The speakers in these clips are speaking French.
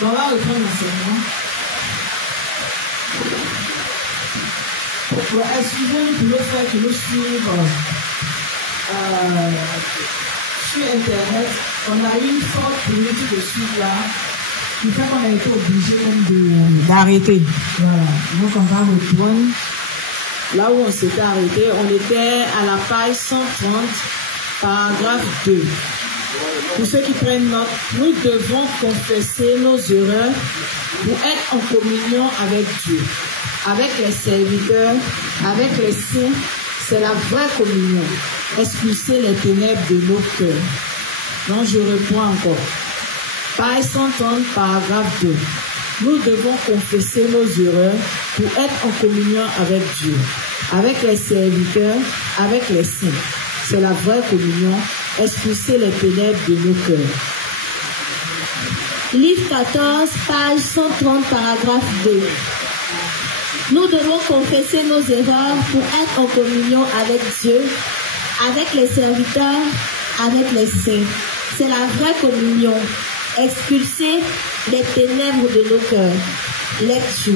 On va reprendre l'enseignement. Excusez-nous pour le fait que nous suivons sur Internet. On a eu une forte priorité de suivre là. Il fait qu'on a été obligé d'arrêter. Voilà. Donc on va reprendre là où on s'était arrêté. On était à la page 130, paragraphe 2. Pour ceux qui prennent note, nous devons confesser nos erreurs pour être en communion avec Dieu, avec les serviteurs, avec les saints. C'est la vraie communion. Expulser les ténèbres de nos cœurs. Donc je reprends encore. Page 130, paragraphe 2. Nous devons confesser nos erreurs pour être en communion avec Dieu, avec les serviteurs, avec les saints. C'est la vraie communion. Expulser les ténèbres de nos cœurs. Livre 14, page 130, paragraphe 2. Nous devons confesser nos erreurs pour être en communion avec Dieu, avec les serviteurs, avec les saints. C'est la vraie communion. Expulser les ténèbres de nos cœurs. Lecture.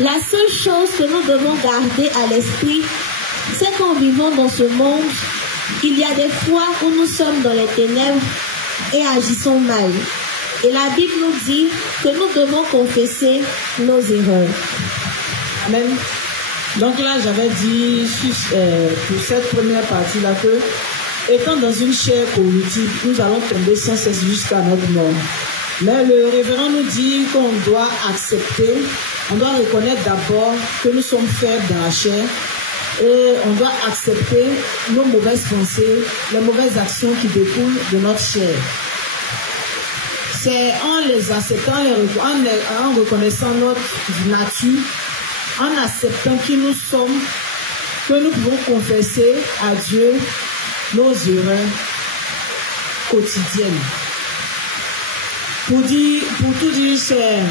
La seule chose que nous devons garder à l'esprit, c'est qu'en vivant dans ce monde, il y a des fois où nous sommes dans les ténèbres et agissons mal. Et la Bible nous dit que nous devons confesser nos erreurs. Amen. Donc là, j'avais dit pour cette première partie-là que, étant dans une chair corruptible, nous allons tomber sans cesse jusqu'à notre mort. Mais le révérend nous dit qu'on doit accepter, on doit reconnaître d'abord que nous sommes faibles dans la chair et on doit accepter nos mauvaises pensées, les mauvaises actions qui découlent de notre chair. C'est en les acceptant, en reconnaissant notre nature, en acceptant qui nous sommes, que nous pouvons confesser à Dieu nos erreurs quotidiennes. Pour tout dire, c'est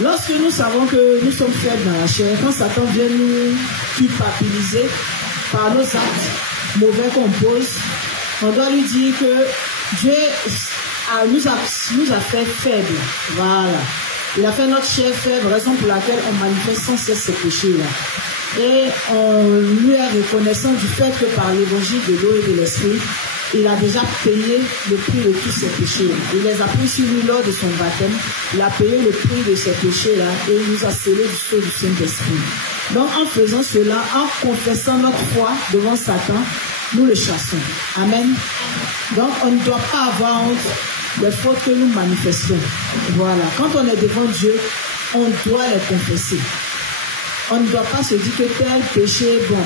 lorsque nous savons que nous sommes faibles dans la chair, quand Satan vient nous culpabiliser par nos actes mauvais qu'on pose, on doit lui dire que Dieu nous a fait faibles. Voilà. Il a fait notre chair faible, raison pour laquelle on manifeste sans cesse ces péchés-là. Et on lui est reconnaissant du fait que par l'évangile de l'eau et de l'esprit, il a déjà payé le prix de tous ces péchés-là. Il les a pris sur lui lors de son baptême. Il a payé le prix de ces péchés-là et il nous a scellés du sceau du Saint-Esprit. Donc en faisant cela, en confessant notre foi devant Satan, nous le chassons. Amen. Donc on ne doit pas avoir honte des fautes que nous manifestons. Voilà. Quand on est devant Dieu, on doit les confesser. On ne doit pas se dire que tel péché, bon,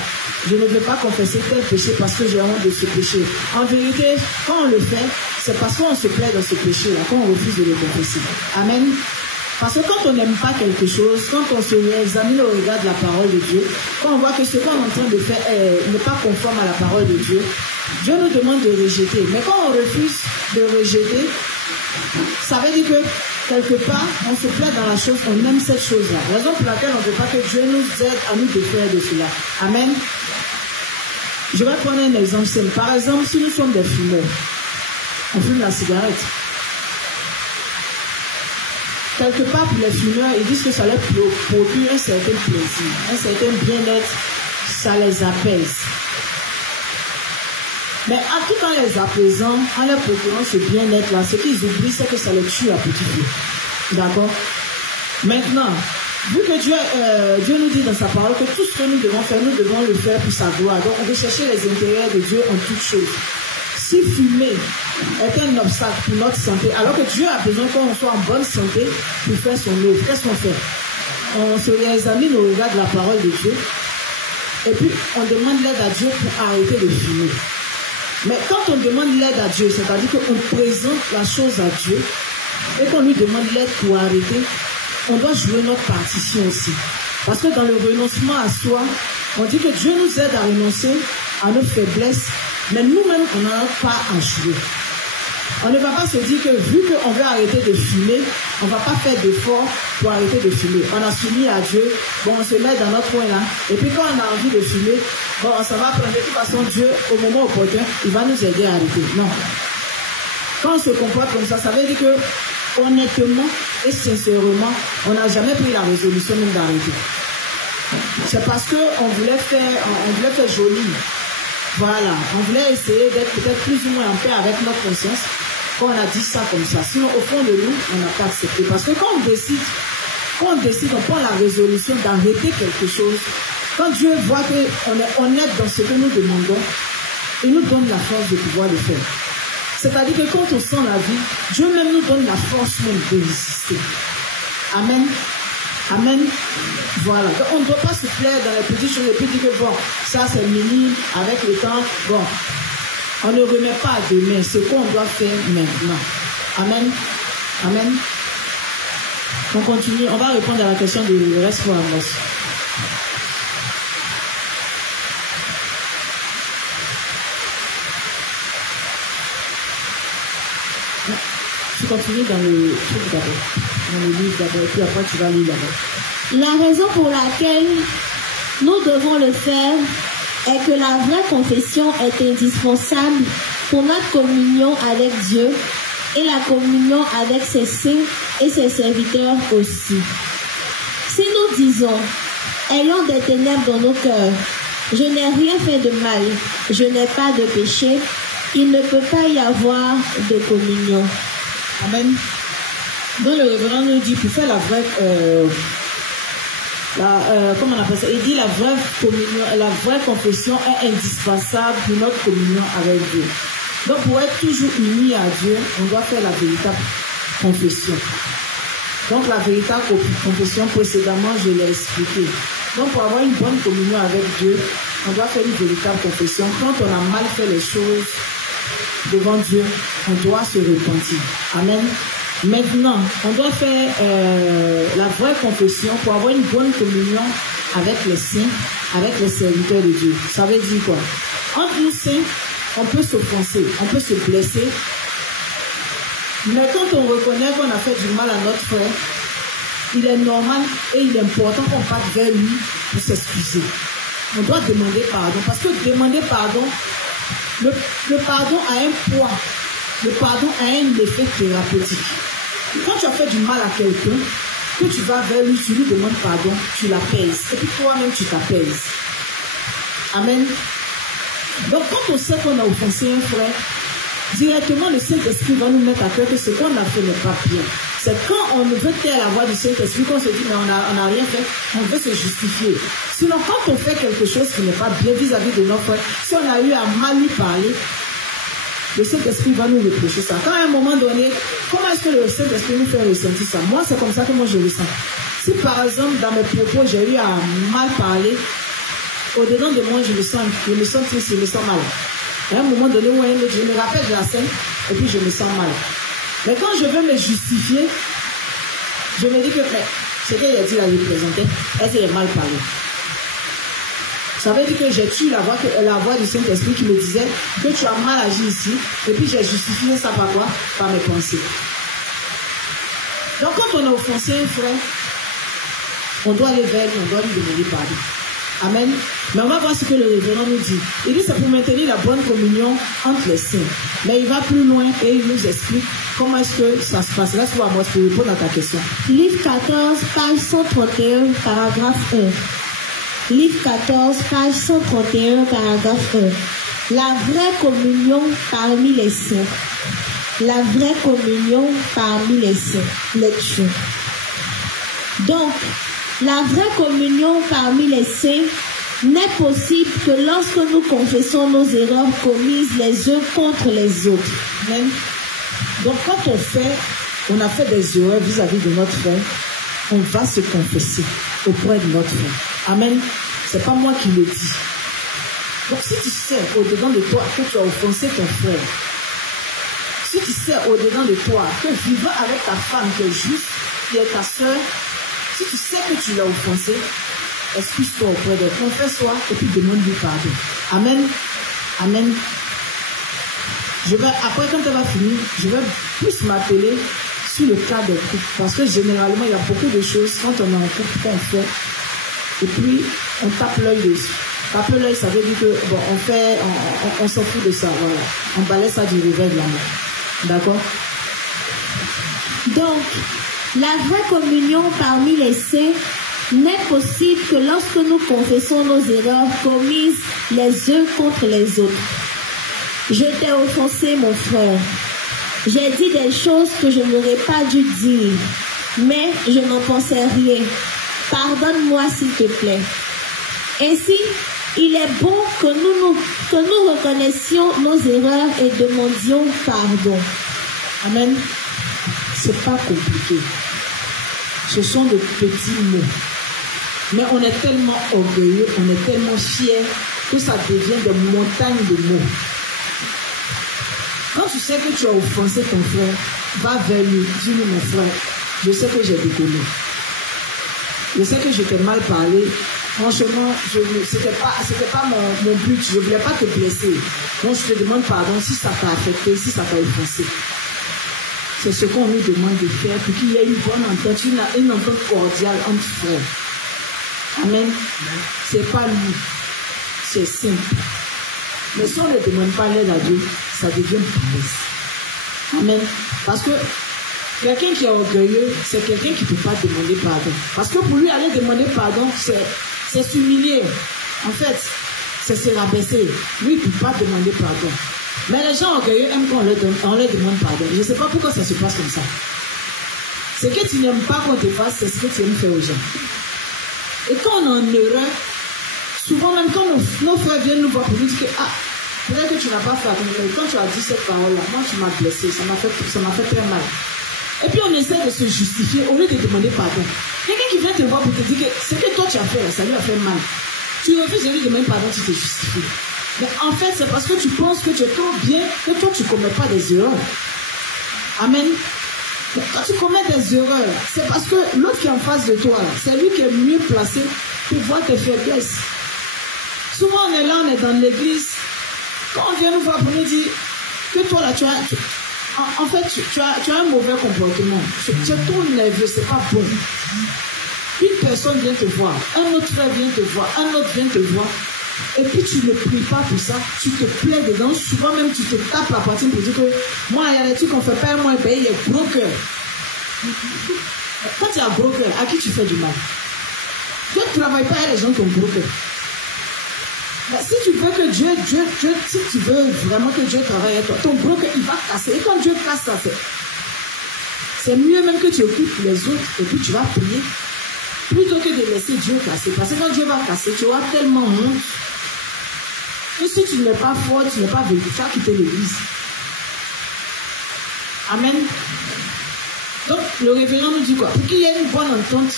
je ne vais pas confesser tel péché parce que j'ai honte de ce péché. En vérité, quand on le fait, c'est parce qu'on se plaît dans ce péché-là, qu'on refuse de le confesser. Amen. Parce que quand on n'aime pas quelque chose, quand on se réexamine au regard de la parole de Dieu, quand on voit que ce qu'on est en train de faire n'est pas conforme à la parole de Dieu, Dieu nous demande de rejeter. Mais quand on refuse de rejeter, ça veut dire que quelque part, on se plaît dans la chose, on aime cette chose-là. Raison pour laquelle on ne veut pas que Dieu nous aide à nous défaire de cela. Amen. Je vais prendre un exemple simple. Par exemple, si nous sommes des fumeurs, on fume la cigarette. Quelque part, pour les fumeurs, ils disent que ça leur procure un certain plaisir, un certain bien-être, ça les apaise. Mais tout en les apaisant, en leur procurant ce bien-être-là, ce qu'ils oublient, c'est que ça les tue à petit feu. D'accord? Maintenant, vu que Dieu nous dit dans sa parole que tout ce que nous devons faire, nous devons le faire pour sa gloire. Donc, on veut chercher les intérêts de Dieu en toutes choses. Si fumer est un obstacle pour notre santé, alors que Dieu a besoin qu'on soit en bonne santé pour faire son œuvre, qu'est-ce qu'on fait? On se réexamine au regard de la parole de Dieu et puis on demande l'aide à Dieu pour arrêter de fumer. Mais quand on demande l'aide à Dieu, c'est-à-dire qu'on présente la chose à Dieu et qu'on lui demande l'aide pour arrêter, on doit jouer notre partition aussi. Parce que dans le renoncement à soi, on dit que Dieu nous aide à renoncer à nos faiblesses, mais nous-mêmes, on n'en a pas à jouer. On ne va pas se dire que vu qu'on veut arrêter de fumer, on ne va pas faire d'efforts pour arrêter de fumer. On a soumis à Dieu, bon, on se met dans notre coin là, et puis quand on a envie de fumer, bon, ça va prendre. De toute façon, Dieu, au moment opportun, il va nous aider à arrêter. Non. Quand on se comporte comme ça veut dire que honnêtement et sincèrement, on n'a jamais pris la résolution même d'arrêter. C'est parce qu'on voulait faire joli. Voilà, on voulait essayer d'être peut-être plus ou moins en paix avec notre conscience quand on a dit ça comme ça. Sinon, au fond de nous, on n'a pas accepté. Parce que quand on décide, on prend la résolution d'arrêter quelque chose. Quand Dieu voit qu'on est honnête dans ce que nous demandons, il nous donne la force de pouvoir le faire. C'est-à-dire que quand on sent la vie, Dieu même nous donne la force même de résister. Amen. Amen. Voilà. Donc, on ne doit pas se plaire dans les petites choses et puis dire que bon, ça c'est minime avec le temps. Bon, on ne remet pas à demain ce qu'on doit faire maintenant. Amen. Amen. On continue. On va répondre à la question du reste pour Amos. Tu continues dans le truc d'abord, dans le livre d'abord, et puis après tu vas lire d'abord. La raison pour laquelle nous devons le faire est que la vraie confession est indispensable pour notre communion avec Dieu et la communion avec ses saints et ses serviteurs aussi. Si nous disons, ayons des ténèbres dans nos cœurs, je n'ai rien fait de mal, je n'ai pas de péché, il ne peut pas y avoir de communion. Amen. Donc le révérend nous dit, pour faire la vraie, comment on appelle ça? Il dit la vraie communion, la vraie confession est indispensable pour notre communion avec Dieu. Donc pour être toujours unis à Dieu, on doit faire la véritable confession. Donc la véritable confession, précédemment, je l'ai expliqué. Donc pour avoir une bonne communion avec Dieu, on doit faire une véritable confession. Quand on a mal fait les choses devant Dieu, on doit se repentir. Amen. Maintenant, on doit faire la vraie confession pour avoir une bonne communion avec les saints, avec les serviteurs de Dieu. Ça veut dire quoi? Entre nous saints, on peut s'offenser, on peut se blesser. Mais quand on reconnaît qu'on a fait du mal à notre frère, il est normal et il est important qu'on parte vers lui pour s'excuser. On doit demander pardon. Parce que demander pardon, le pardon a un poids. Le pardon a un effet thérapeutique. Quand tu as fait du mal à quelqu'un, que tu vas vers lui, tu lui demandes pardon, tu l'apaises. Et puis toi-même, tu t'apaises. Amen. Donc quand on sait qu'on a offensé un frère, directement le Saint-Esprit va nous mettre à cœur que ce qu'on a fait n'est pas bien. C'est quand on veut taire la voix du Saint-Esprit qu'on se dit mais on n'a rien fait, on veut se justifier. Sinon quand on fait quelque chose qui n'est pas bien vis-à-vis de nos frères, si on a eu à mal lui parler, le Saint-Esprit va nous reprocher ça. Quand à un moment donné, comment est-ce que le Saint-Esprit nous fait ressentir ça? Moi c'est comme ça que moi je ressens. Si par exemple dans mes propos j'ai eu à mal parler, au-dedans de moi je me sens triste, je me sens mal. À un moment donné, je me rappelle de la scène et puis je me sens mal. Mais quand je veux me justifier, je me dis que ce qu'il a dit la représentait, est-ce qu'il est mal parlé? Ça veut dire que j'ai tué la voix du Saint-Esprit qui me disait que tu as mal agi ici, et puis j'ai justifié ça par quoi? Par mes pensées. Donc quand on a offensé un frère, on doit aller vers lui, on doit lui demander pardon. Amen. Mais on va voir ce que le révérend nous dit. Il dit c'est pour maintenir la bonne communion entre les saints. Mais il va plus loin et il nous explique comment est-ce que ça se passe. Laisse-moi moi pour répondre à ta question. Livre 14, page 131, paragraphe 1. Livre 14, page 131, paragraphe 1. La vraie communion parmi les saints. La vraie communion parmi les saints. Lecture. Donc, la vraie communion parmi les saints n'est possible que lorsque nous confessons nos erreurs commises les uns contre les autres. Amen. Donc quand on a fait des erreurs vis-à-vis de notre frère, on va se confesser auprès de notre frère. Amen. C'est pas moi qui le dis. Donc si tu sais au-dedans de toi que tu as offensé ton frère, si tu sais au-dedans de toi que vivant avec ta femme qui est juste, qui est ta soeur, si tu sais que tu l'as offensé, excuse-toi auprès d'elle, confesse-toi et puis demande-lui pardon. Amen. Amen. Après, quand elle va finir, je vais plus m'atteler sur le cas des couples. Parce que généralement, il y a beaucoup de choses quand on est en couple qu'on fait. Et puis, on tape l'œil dessus. Taper l'œil, ça veut dire que, bon, on s'en fout de ça, voilà. On balaie ça du revers de la main. D'accord? Donc, la vraie communion parmi les saints n'est possible que lorsque nous confessons nos erreurs commises les uns contre les autres. Je t'ai offensé, mon frère. J'ai dit des choses que je n'aurais pas dû dire, mais je n'en pensais rien. Pardonne-moi, s'il te plaît. Ainsi, il est bon que nous reconnaissions nos erreurs et demandions pardon. Amen. C'est pas compliqué. Ce sont de petits mots. Mais on est tellement orgueilleux, on est tellement fiers que ça devient des montagnes de mots. Quand tu sais que tu as offensé ton frère, va vers lui, dis-lui mon frère, je sais que j'ai déconné. Je sais que je t'ai mal parlé. Franchement, c'était pas mon but. Je ne voulais pas te blesser. Donc je te demande pardon si ça t'a affecté, si ça t'a offensé. C'est ce qu'on nous demande de faire pour qu'il y ait une bonne entente, une entente cordiale entre frères. Amen. C'est pas lui. C'est simple. Mais si on ne demande pas l'aide à Dieu, ça devient paresse. Amen. Parce que quelqu'un qui est orgueilleux, c'est quelqu'un qui ne peut pas demander pardon. Parce que pour lui, aller demander pardon, c'est s'humilier. En fait, c'est se rabaisser. Lui, il ne peut pas demander pardon. Mais les gens orgueilleux aiment qu'on leur demande pardon. Je ne sais pas pourquoi ça se passe comme ça. Ce que tu n'aimes pas qu'on te fasse, c'est ce que tu aimes faire aux gens. Et quand on est en erreur, souvent même quand nos frères viennent nous voir pour nous dire que peut-être que tu n'as pas fait attention, mais quand tu as dit cette parole-là, moi tu m'as blessé, ça m'a fait très mal. Et puis on essaie de se justifier au lieu de demander pardon. Quelqu'un qui vient te voir pour te dire que ce que toi tu as fait, ça lui a fait mal. Tu refuses de lui demander pardon, tu te justifies. Mais en fait, c'est parce que tu penses que tu es trop bien que toi tu ne commets pas des erreurs. Amen. Quand tu commets des erreurs, c'est parce que l'autre qui est en face de toi, c'est lui qui est mieux placé pour voir tes faiblesses. Souvent on est là, on est dans l'église. Quand on vient nous voir pour nous dire que toi là, tu as un mauvais comportement. Tu es trop nerveux, c'est pas bon. Une personne vient te voir, un autre frère vient te voir, un autre vient te voir. Et puis tu ne pries pas pour ça, tu te plais dedans, souvent même tu te tapes la poitrine pour dire que moi, il y a des trucs qu'on ne fait pas, moi, il y a gros cœur. Quand tu as gros cœur, à qui tu fais du mal? Dieu ne travaille pas avec les gens qui ont gros cœur. Mais si tu veux que si tu veux vraiment que Dieu travaille avec toi, ton gros cœur, il va casser. Et quand Dieu casse ça, c'est mieux même que tu écoutes les autres et puis tu vas prier. Plutôt que de laisser Dieu casser. Parce que quand Dieu va casser, tu auras tellement honte. Et si tu n'es pas fort, tu n'es pas vécu, tu vas quitter l'église. Amen. Donc, le révérend nous dit quoi? Pour qu'il y ait une bonne entente,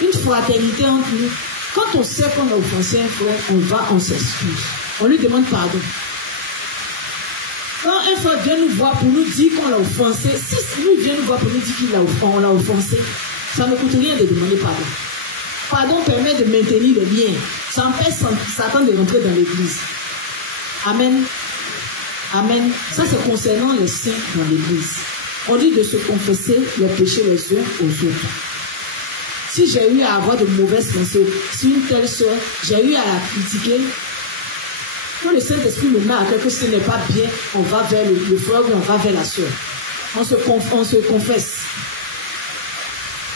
une fraternité entre nous, quand on sait qu'on a offensé un frère, on s'excuse. On lui demande pardon. Quand un frère vient nous voir pour nous dire qu'on l'a offensé, si lui vient nous voir pour nous dire qu'on l'a offensé, ça ne coûte rien de demander pardon. Pardon permet de maintenir le lien. Ça empêche Satan de rentrer dans l'église. Amen. Amen. Ça, c'est concernant les saints dans l'église. On dit de se confesser les péchés les uns aux autres. Si j'ai eu à avoir de mauvaises pensées sur une telle soeur, j'ai eu à la critiquer, quand le Saint-Esprit me met à quelque chose qui n'est pas bien, on va vers le frère ou on va vers la soeur. On se confesse.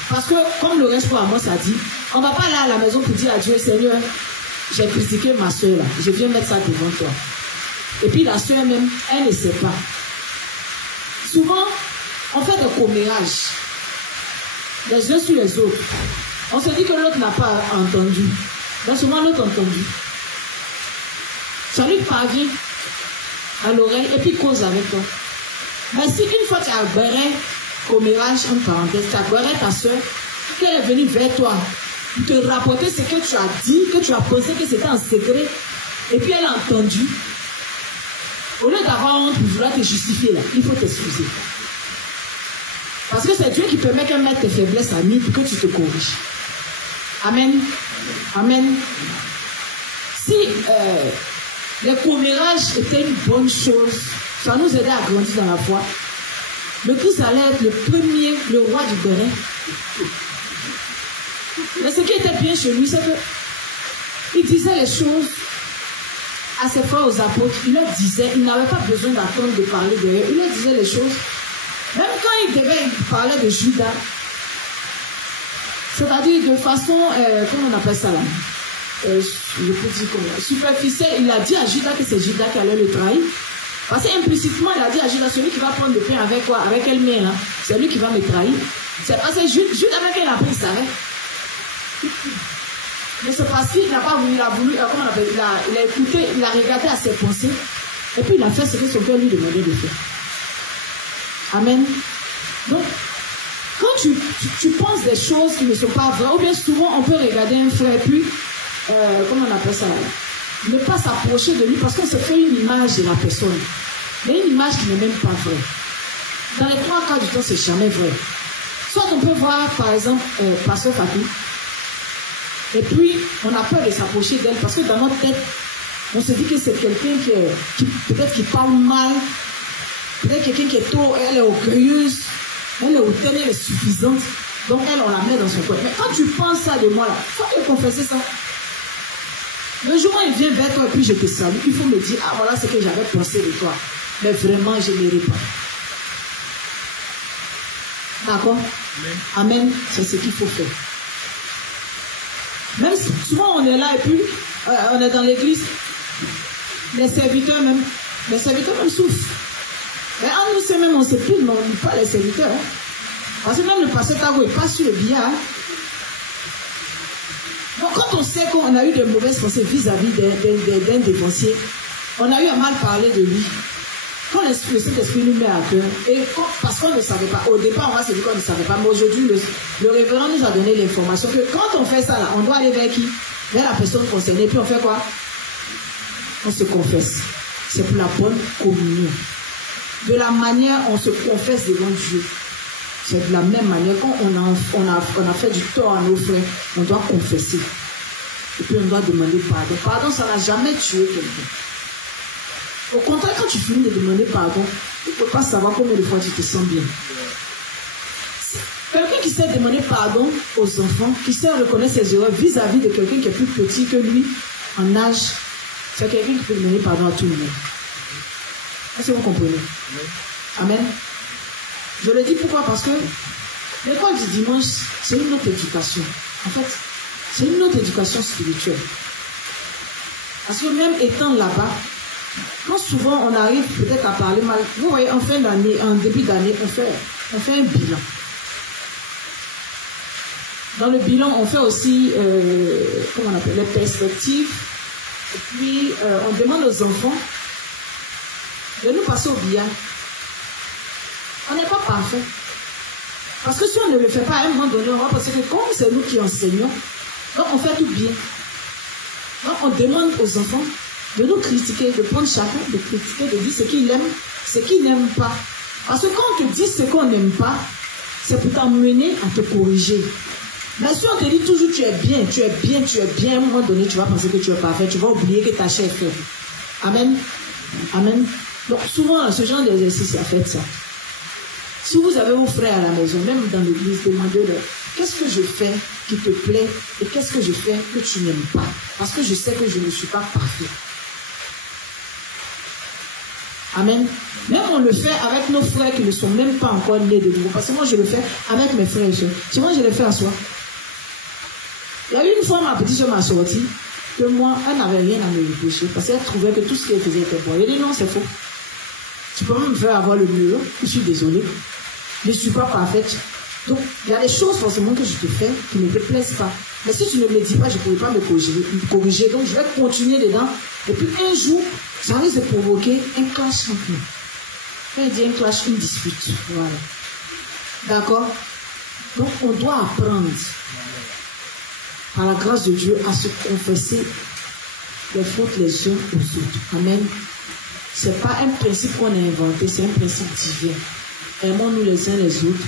Parce que, comme le reste pour moi, ça dit, on ne va pas aller à la maison pour dire à Dieu, Seigneur, j'ai critiqué ma soeur là, je viens mettre ça devant toi. Et puis la soeur même, elle ne sait pas. Souvent, on fait des commérages, les uns sur les autres. On se dit que l'autre n'a pas entendu. Mais souvent l'autre a entendu. Ça lui parvient à l'oreille et puis cause avec toi. Mais si une fois tu as beurré, commérage, entre parenthèses, tu as beurré ta soeur, qu'elle est venue vers toi, te rapporter ce que tu as dit, que tu as pensé que c'était en secret, et puis elle a entendu. Au lieu d'avoir honte pour vouloir te justifier là, il faut t'excuser. Parce que c'est Dieu qui permet qu'elle mette tes faiblesses à nu pour que tu te corriges. Amen. Amen. Si les commérages étaient une bonne chose, ça nous aidait à grandir dans la foi. Le Christ allait être le premier, le roi du Bénin. Mais ce qui était bien chez lui, c'est qu'il disait les choses à ses frères, aux apôtres, il leur disait, il n'avait pas besoin d'attendre de parler de eux, il leur disait les choses. Même quand il devait parler de Judas, c'est-à-dire de façon, comment on appelle ça là, je peux dire comment, superficielle, il a dit à Judas que c'est Judas qui allait le trahir. Parce qu'implicitement, il a dit à Judas, celui qui va prendre le pain avec quoi? Avec quelle main là? C'est lui qui va me trahir. C'est parce que Judas, avec elle a pris, il savait. Mais c'est parce qu'il n'a pas voulu, il a voulu, comment on appelle, il a écouté, il a regardé à ses pensées, et puis il a fait ce que son cœur lui demandait de faire. Amen. Donc, quand tu penses des choses qui ne sont pas vraies, ou bien souvent on peut regarder un frère, puis, comment on appelle ça là? Ne pas s'approcher de lui parce qu'on se fait une image de la personne. Mais une image qui n'est même pas vraie. Dans les 3 quarts du temps, c'est jamais vrai. Soit on peut voir, par exemple, Pasteur Fatou, et puis on a peur de s'approcher d'elle parce que dans notre tête, on se dit que c'est quelqu'un qui peut-être qui parle mal, peut-être quelqu'un qui est tôt, elle est orgueilleuse, elle est hautaine, elle est suffisante. Donc elle, on la met dans son coin. Mais quand tu penses ça de moi là, il faut te confesser ça. Le jour où il vient vers toi et puis je te salue, il faut me dire, ah voilà ce que j'avais pensé de toi. Mais vraiment, je n'irai pas. D'accord? Amen. C'est ce qu'il faut faire. Même si, souvent on est là et puis on est dans l'église, les serviteurs même souffrent. Mais en nous, c'est même, on ne sait plus, mais on ne pas les serviteurs. Hein. Parce que même le pasteur Tago, il passe sur le billard. Hein. Donc quand on sait qu'on a eu de mauvaises pensées vis-à-vis d'un dévancier, on a eu à mal parler de lui. Quand le Saint-Esprit nous met à cœur, et parce qu'on ne savait pas, au départ on va se dire qu'on ne savait pas, mais aujourd'hui le révérend nous a donné l'information que quand on fait ça là, on doit aller vers qui? Vers la personne concernée, puis on fait quoi? On se confesse. C'est pour la bonne communion. De la manière on se confesse devant Dieu. C'est de la même manière, quand on a fait du tort à nos frères, on doit confesser. Et puis on doit demander pardon. Pardon, ça n'a jamais tué quelqu'un. Au contraire, quand tu finis de demander pardon, tu ne peux pas savoir combien de fois tu te sens bien. Quelqu'un qui sait demander pardon aux enfants, qui sait reconnaître ses erreurs vis-à-vis de quelqu'un qui est plus petit que lui en âge, c'est quelqu'un qui peut demander pardon à tout le monde. Est-ce que vous comprenez? Amen. Je le dis pourquoi? Parce que l'école du dimanche, c'est une autre éducation. En fait, c'est une autre éducation spirituelle. Parce que même étant là-bas, quand souvent on arrive peut-être à parler mal, vous voyez, en fin d'année, en début d'année, on fait un bilan. Dans le bilan, on fait aussi, comment on appelle, les perspectives. Et puis, on demande aux enfants de nous passer au billard. On n'est pas parfait. Parce que si on ne le fait pas à un moment donné, on va penser que comme c'est nous qui enseignons, donc on fait tout bien. Donc on demande aux enfants de nous critiquer, de prendre chacun, de critiquer, de dire ce qu'il aime, ce qu'il n'aime pas. Parce que quand on te dit ce qu'on n'aime pas, c'est pour t'emmener à te corriger. Mais si on te dit toujours tu es bien, tu es bien, tu es bien, à un moment donné, tu vas penser que tu es parfait, tu vas oublier que ta chair est faible. Amen. Amen. Donc souvent, ce genre d'exercice, ça fait ça. Si vous avez vos frères à la maison, même dans l'église, demandez-leur, qu'est-ce que je fais qui te plaît et qu'est-ce que je fais que tu n'aimes pas? Parce que je sais que je ne suis pas parfait. Amen. Même on le fait avec nos frères qui ne sont même pas encore nés de nouveau. Parce que moi, je le fais avec mes frères et soeurs. Souvent, je le fais à soi. Il y a eu une fois, ma petite soeur m'a sorti que moi, elle n'avait rien à me reprocher parce qu'elle trouvait que tout ce qu'elle faisait était bon. Elle dit non, c'est faux. Tu peux même me faire avoir le mur. Je suis désolée. Je ne suis pas parfaite. Donc, il y a des choses forcément que je te fais qui ne te plaisent pas. Mais si tu ne me le dis pas, je ne pourrai pas me corriger. Donc, je vais continuer dedans. Et puis, un jour, ça risque de provoquer un clash entre nous. Quand il dit un clash, une dispute. Voilà. D'accord? Donc, on doit apprendre, par la grâce de Dieu, à se confesser les fautes les uns aux autres. Amen. Ce n'est pas un principe qu'on a inventé, c'est un principe divin. Aimons-nous les uns les autres.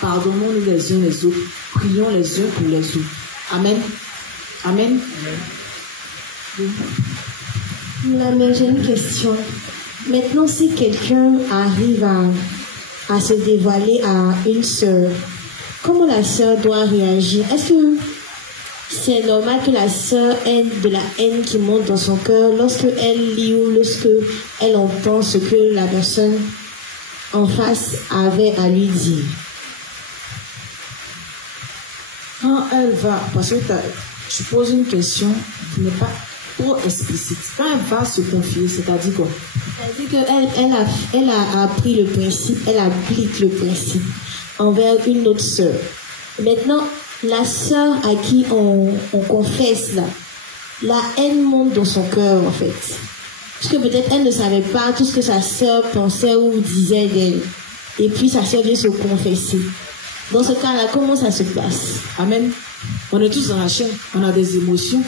Pardonnons-nous les uns les autres. Prions les uns pour les autres. Amen. Amen. Mais j'ai une question. Maintenant, si quelqu'un arrive à se dévoiler à une sœur, comment la sœur doit réagir? Est-ce que c'est normal que la sœur ait de la haine qui monte dans son cœur lorsque elle lit ou lorsque elle entend ce que la personne en face avait à lui dire. Quand elle va, parce que je pose une question qui n'est pas trop explicite. Quand elle va se confier, c'est-à-dire quoi? C'est-à-dire qu'elle a appris le principe, elle applique le principe envers une autre sœur. Maintenant, la sœur à qui on confesse là, la haine monte dans son cœur en fait. Parce que peut-être elle ne savait pas tout ce que sa sœur pensait ou disait d'elle. Et puis sa sœur vient se confesser. Dans ce cas-là, comment ça se passe? Amen. On est tous dans la chaîne, on a des émotions.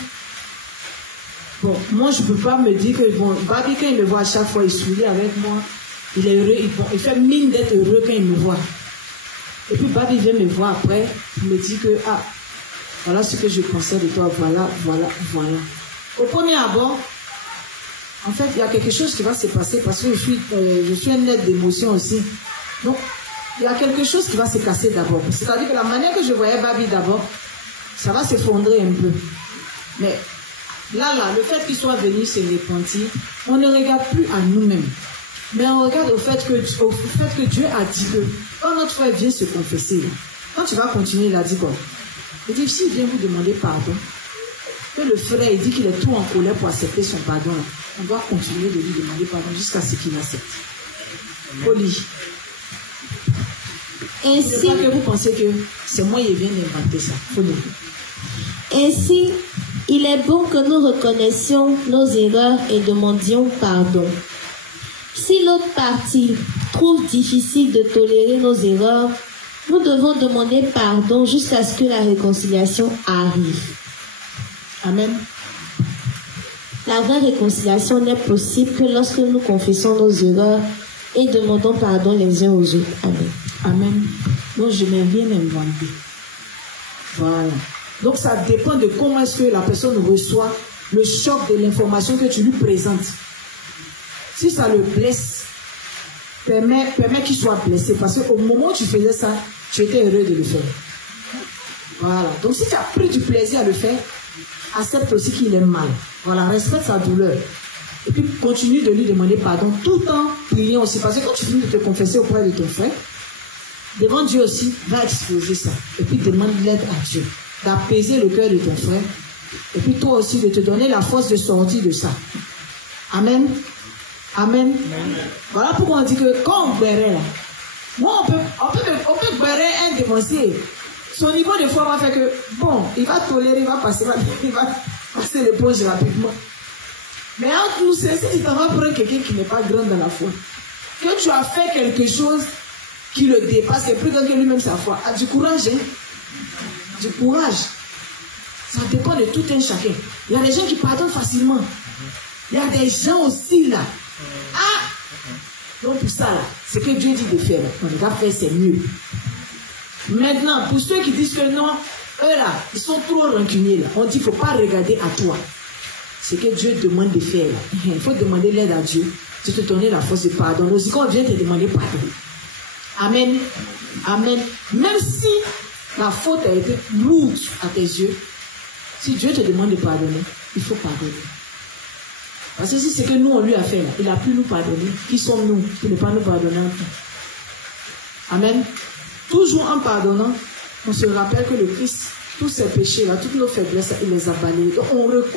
Bon, moi je ne peux pas me dire que bon, Babi, quand il me voit à chaque fois, il sourit avec moi, il est heureux, il fait mine d'être heureux quand il me voit. Et puis Babi vient me voir après, il me dit que voilà ce que je pensais de toi, voilà. Au premier abord, en fait, il y a quelque chose qui va se passer parce que je suis un être d'émotion aussi. Donc, il y a quelque chose qui va se casser d'abord. C'est-à-dire que la manière que je voyais Babi d'abord, ça va s'effondrer un peu. Mais là, le fait qu'il soit venu se repentir, on ne regarde plus à nous-mêmes. Mais on regarde au fait que Dieu a dit que quand notre frère vient se confesser, quand tu vas continuer, il a dit quoi? Il dit, s'il vient vous demander pardon, que le frère il dit qu'il est tout en colère pour accepter son pardon, là, on doit continuer de lui demander pardon jusqu'à ce qu'il accepte. Poli. Ainsi, pas que vous pensez que c'est moi qui viens d'inventer ça. Ainsi, il est bon que nous reconnaissions nos erreurs et demandions pardon. Si l'autre partie trouve difficile de tolérer nos erreurs, nous devons demander pardon jusqu'à ce que la réconciliation arrive. Amen. La vraie réconciliation n'est possible que lorsque nous confessons nos erreurs et demandons pardon les uns aux autres. Amen. Amen. Donc je n'ai rien inventé. Voilà. Donc ça dépend de comment est-ce que la personne reçoit le choc de l'information que tu lui présentes. Si ça le blesse, permet qu'il soit blessé. Parce qu'au moment où tu faisais ça, tu étais heureux de le faire. Voilà. Donc si tu as pris du plaisir à le faire, accepte aussi qu'il est mal. Voilà, respecte sa douleur. Et puis continue de lui demander pardon tout en priant aussi. Parce que quand tu finis de te confesser auprès de ton frère, devant Dieu aussi, va exposer ça. Et puis demande l'aide à Dieu. D'apaiser le cœur de ton frère. Et puis toi aussi de te donner la force de sortir de ça. Amen. Amen. Voilà pourquoi on dit que quand on guérit là, moi on peut guérir un dénoncé. Son niveau de foi va faire que, bon, il va tolérer, il va passer l'éponge rapidement. Mais entre nous, c'est si tu t'en vas prendre quelqu'un qui n'est pas grand dans la foi, que tu as fait quelque chose qui le dépasse, c'est plus grand que lui-même sa foi. Ah, du courage, hein? Du courage. Ça dépend de tout un chacun. Il y a des gens qui pardonnent facilement. Il y a des gens aussi là. Donc pour ça là, ce que Dieu dit de faire, on va faire, c'est mieux. Maintenant, pour ceux qui disent que non, eux là, ils sont trop rancuniers là. On dit qu'il ne faut pas regarder à toi. Ce que Dieu demande de faire là. Il faut demander l'aide à Dieu. De te donner la force de pardon. Aussi quand Dieu te demander pardon. Amen. Amen. Même si la faute a été lourde à tes yeux, si Dieu te demande de pardonner, il faut pardonner. Parce que si c'est que nous on lui a fait là, il a pu nous pardonner. Qui sommes-nous pour ne pas nous pardonner? Amen. Toujours en pardonnant, on se rappelle que le Christ, tous ses péchés là, toutes nos faiblesses, il les a balayés. Donc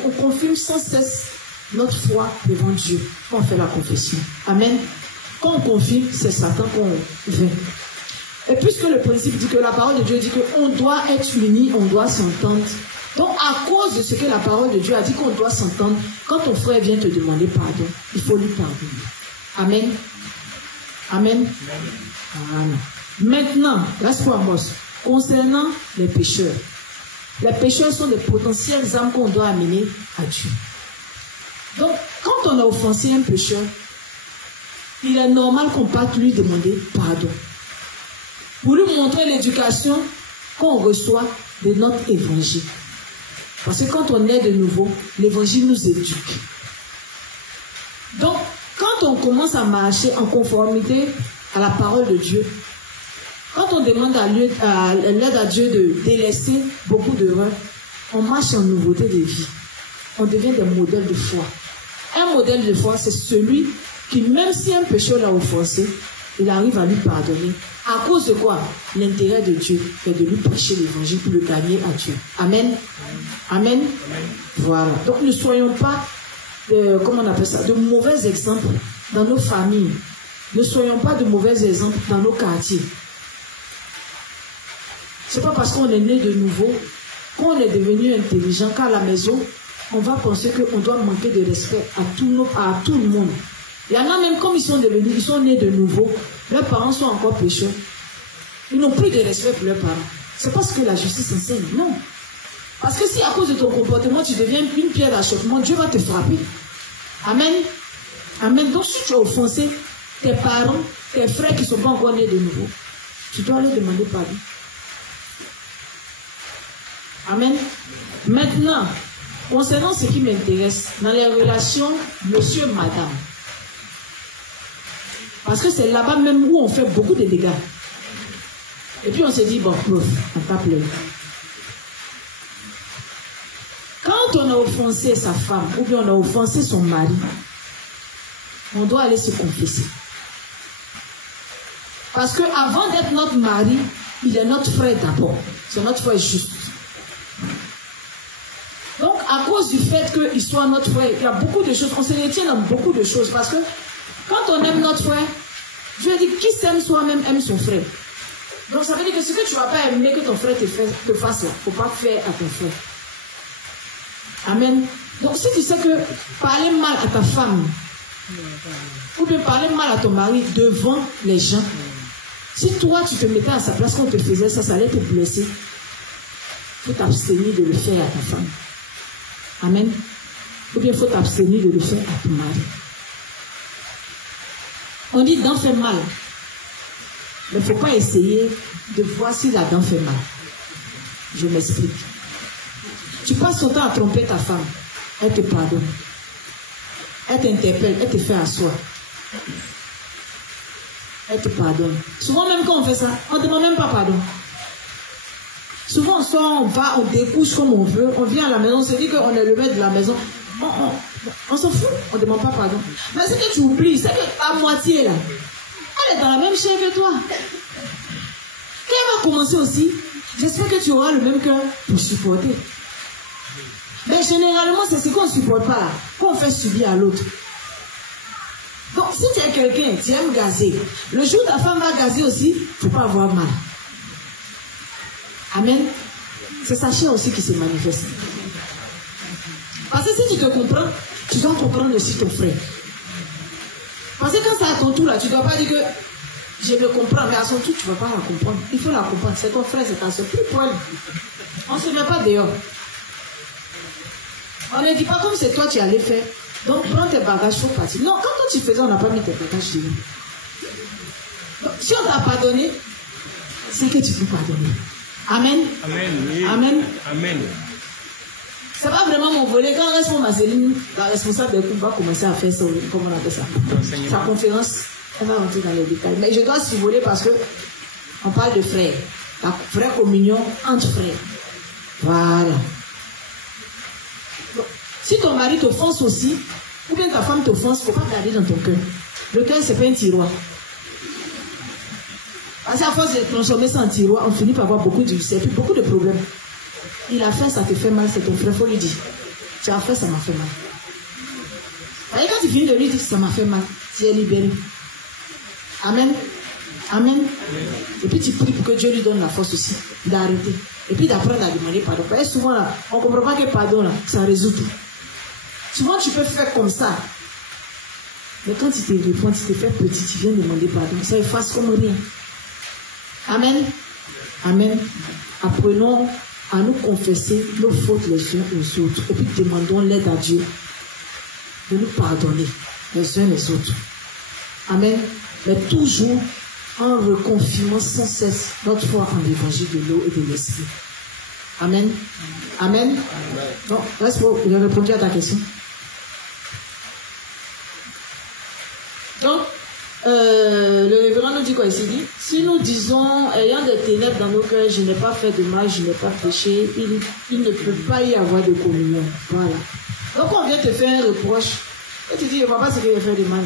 on confirme sans cesse notre foi devant Dieu quand on fait la confession. Amen. Quand on confirme, c'est Satan qu'on vainc. Et puisque le principe dit que la parole de Dieu dit qu'on doit être unis, on doit s'entendre. Donc à cause de ce que la parole de Dieu a dit qu'on doit s'entendre, quand ton frère vient te demander pardon, il faut lui pardonner. Amen. Amen. Voilà. Maintenant, concernant les pécheurs. Les pécheurs sont des potentielles âmes qu'on doit amener à Dieu. Donc, quand on a offensé un pécheur, il est normal qu'on parte lui demander pardon. Pour lui montrer l'éducation qu'on reçoit de notre évangile. Parce que quand on est de nouveau, l'évangile nous éduque. Donc, quand on commence à marcher en conformité à la parole de Dieu, quand on demande à l'aide à Dieu de délaisser beaucoup d'erreurs, on marche en nouveauté de vie. On devient des modèles de foi. Un modèle de foi, c'est celui qui, même si un pécheur l'a offensé, il arrive à lui pardonner. À cause de quoi? L'intérêt de Dieu est de lui prêcher l'évangile pour le gagner à Dieu. Amen. Amen. Voilà. Donc ne soyons pas, comment on appelle ça, de mauvais exemples dans nos familles. Ne soyons pas de mauvais exemples dans nos quartiers. C'est pas parce qu'on est né de nouveau qu'on est devenu intelligent qu'à la maison, on va penser qu'on doit manquer de respect à tout le monde. Il y en a même, comme ils sont nés de nouveau, leurs parents sont encore pécheurs. Ils n'ont plus de respect pour leurs parents. C'est pas ce que la justice enseigne, non. Parce que si à cause de ton comportement, tu deviens une pierre d'achoppement, Dieu va te frapper. Amen. Amen. Donc si tu as offensé tes parents, tes frères qui ne sont pas encore nés de nouveau, tu dois leur demander pardon. Amen. Maintenant, concernant ce qui m'intéresse, dans les relations monsieur-madame, parce que c'est là-bas même où on fait beaucoup de dégâts. Et puis on se dit, bon, on tape le. Quand on a offensé sa femme, ou bien on a offensé son mari, on doit aller se confesser. Parce qu'avant d'être notre mari, il est notre frère d'abord. C'est notre frère juste. Donc, à cause du fait qu'il soit notre frère, il y a beaucoup de choses, on se retient dans beaucoup de choses. Parce que quand on aime notre frère, Dieu dit, qui s'aime soi-même aime son frère. Donc, ça veut dire que ce que tu ne vas pas aimer que ton frère te fasse là, il ne faut pas faire à ton frère. Amen. Donc, si tu sais que parler mal à ta femme, ou bien parler mal à ton mari devant les gens, si toi tu te mettais à sa place, qu'on te faisait ça, ça allait te blesser. Il faut t'abstenir de le faire à ta femme. Amen. Ou bien il faut t'abstenir de le faire à ton mari. On dit dent fait mal. Mais il ne faut pas essayer de voir si la dent fait mal. Je m'explique. Tu passes ton temps à tromper ta femme. Elle te pardonne. Elle t'interpelle, elle te fait asseoir. Elle te pardonne. Souvent même quand on fait ça, on ne demande même pas pardon. Souvent on sort, on va, on découche comme on veut, on vient à la maison, on se dit qu'on est le maître de la maison. On s'en fout, on ne demande pas pardon. Mais ce que tu oublies, c'est qu'à moitié là, elle est dans la même chair que toi. Quand elle va commencer aussi, j'espère que tu auras le même cœur pour supporter. Mais généralement, c'est ce qu'on ne supporte pas là, qu'on fait subir à l'autre. Donc, si tu es quelqu'un, tu aimes gazer, le jour où ta femme va gazer aussi, il ne faut pas avoir mal. Amen. C'est sa chair aussi qui se manifeste. Parce que si tu te comprends, tu dois comprendre aussi ton frère. Parce que quand c'est à ton tour là, tu ne dois pas dire que je le comprends, mais à son tour, tu ne vas pas la comprendre. Il faut la comprendre. C'est ton frère, c'est ta soeur. Plus poil. On ne se met pas dehors. On ne dit pas comme c'est toi qui allais faire. Donc prends tes bagages, il faut partir. Non, quand toi tu faisais, on n'a pas mis tes bagages chez nous. Si on t'a pardonné, c'est que tu peux pardonner. Amen. Amen. Oui. Amen. Amen. C'est pas vraiment mon volet. Quand reste pour Marceline, la responsable des cours va commencer à faire ça, comment on appelle ça. Sa conférence, elle va rentrer dans les détails. Mais je dois survoler parce que on parle de frères. La vraie communion entre frères. Voilà. Donc, si ton mari t'offense aussi, ou bien ta femme t'offense, il ne faut pas garder dans ton cœur. Le cœur, ce n'est pas un tiroir. Parce qu'à force de transformer ça en tiroir, on finit par avoir beaucoup d'ulcères, puis beaucoup de problèmes. Il a fait, ça te fait mal, c'est ton frère, il faut lui dire. Tu as fait, ça m'a fait mal. Et quand tu finis de lui dire, ça m'a fait mal, tu es libéré. Amen. Amen. Et puis tu pries pour que Dieu lui donne la force aussi d'arrêter. Et puis d'apprendre à demander pardon. Parce que souvent, là, on ne comprend pas que pardon, là, ça résout tout. Souvent, tu peux faire comme ça. Mais quand tu te réponds, tu te fais petit, tu viens demander pardon. Ça efface comme rien. Amen. Amen. Apprenons à nous confesser nos fautes les uns aux autres. Et puis demandons l'aide à Dieu de nous pardonner les uns les autres. Amen. Mais toujours en reconfirmant sans cesse notre foi en l'évangile de l'eau et de l'esprit. Amen. Amen. Bon, reste pour, il a répondu à ta question. Donc, le révérend nous dit quoi ici? Si nous disons, ayant des ténèbres dans nos cœurs, je n'ai pas fait de mal, je n'ai pas péché, il ne peut pas y avoir de communion. Voilà. Donc on vient te faire un reproche, et tu dis, je ne vois pas ce qu'il a fait de mal.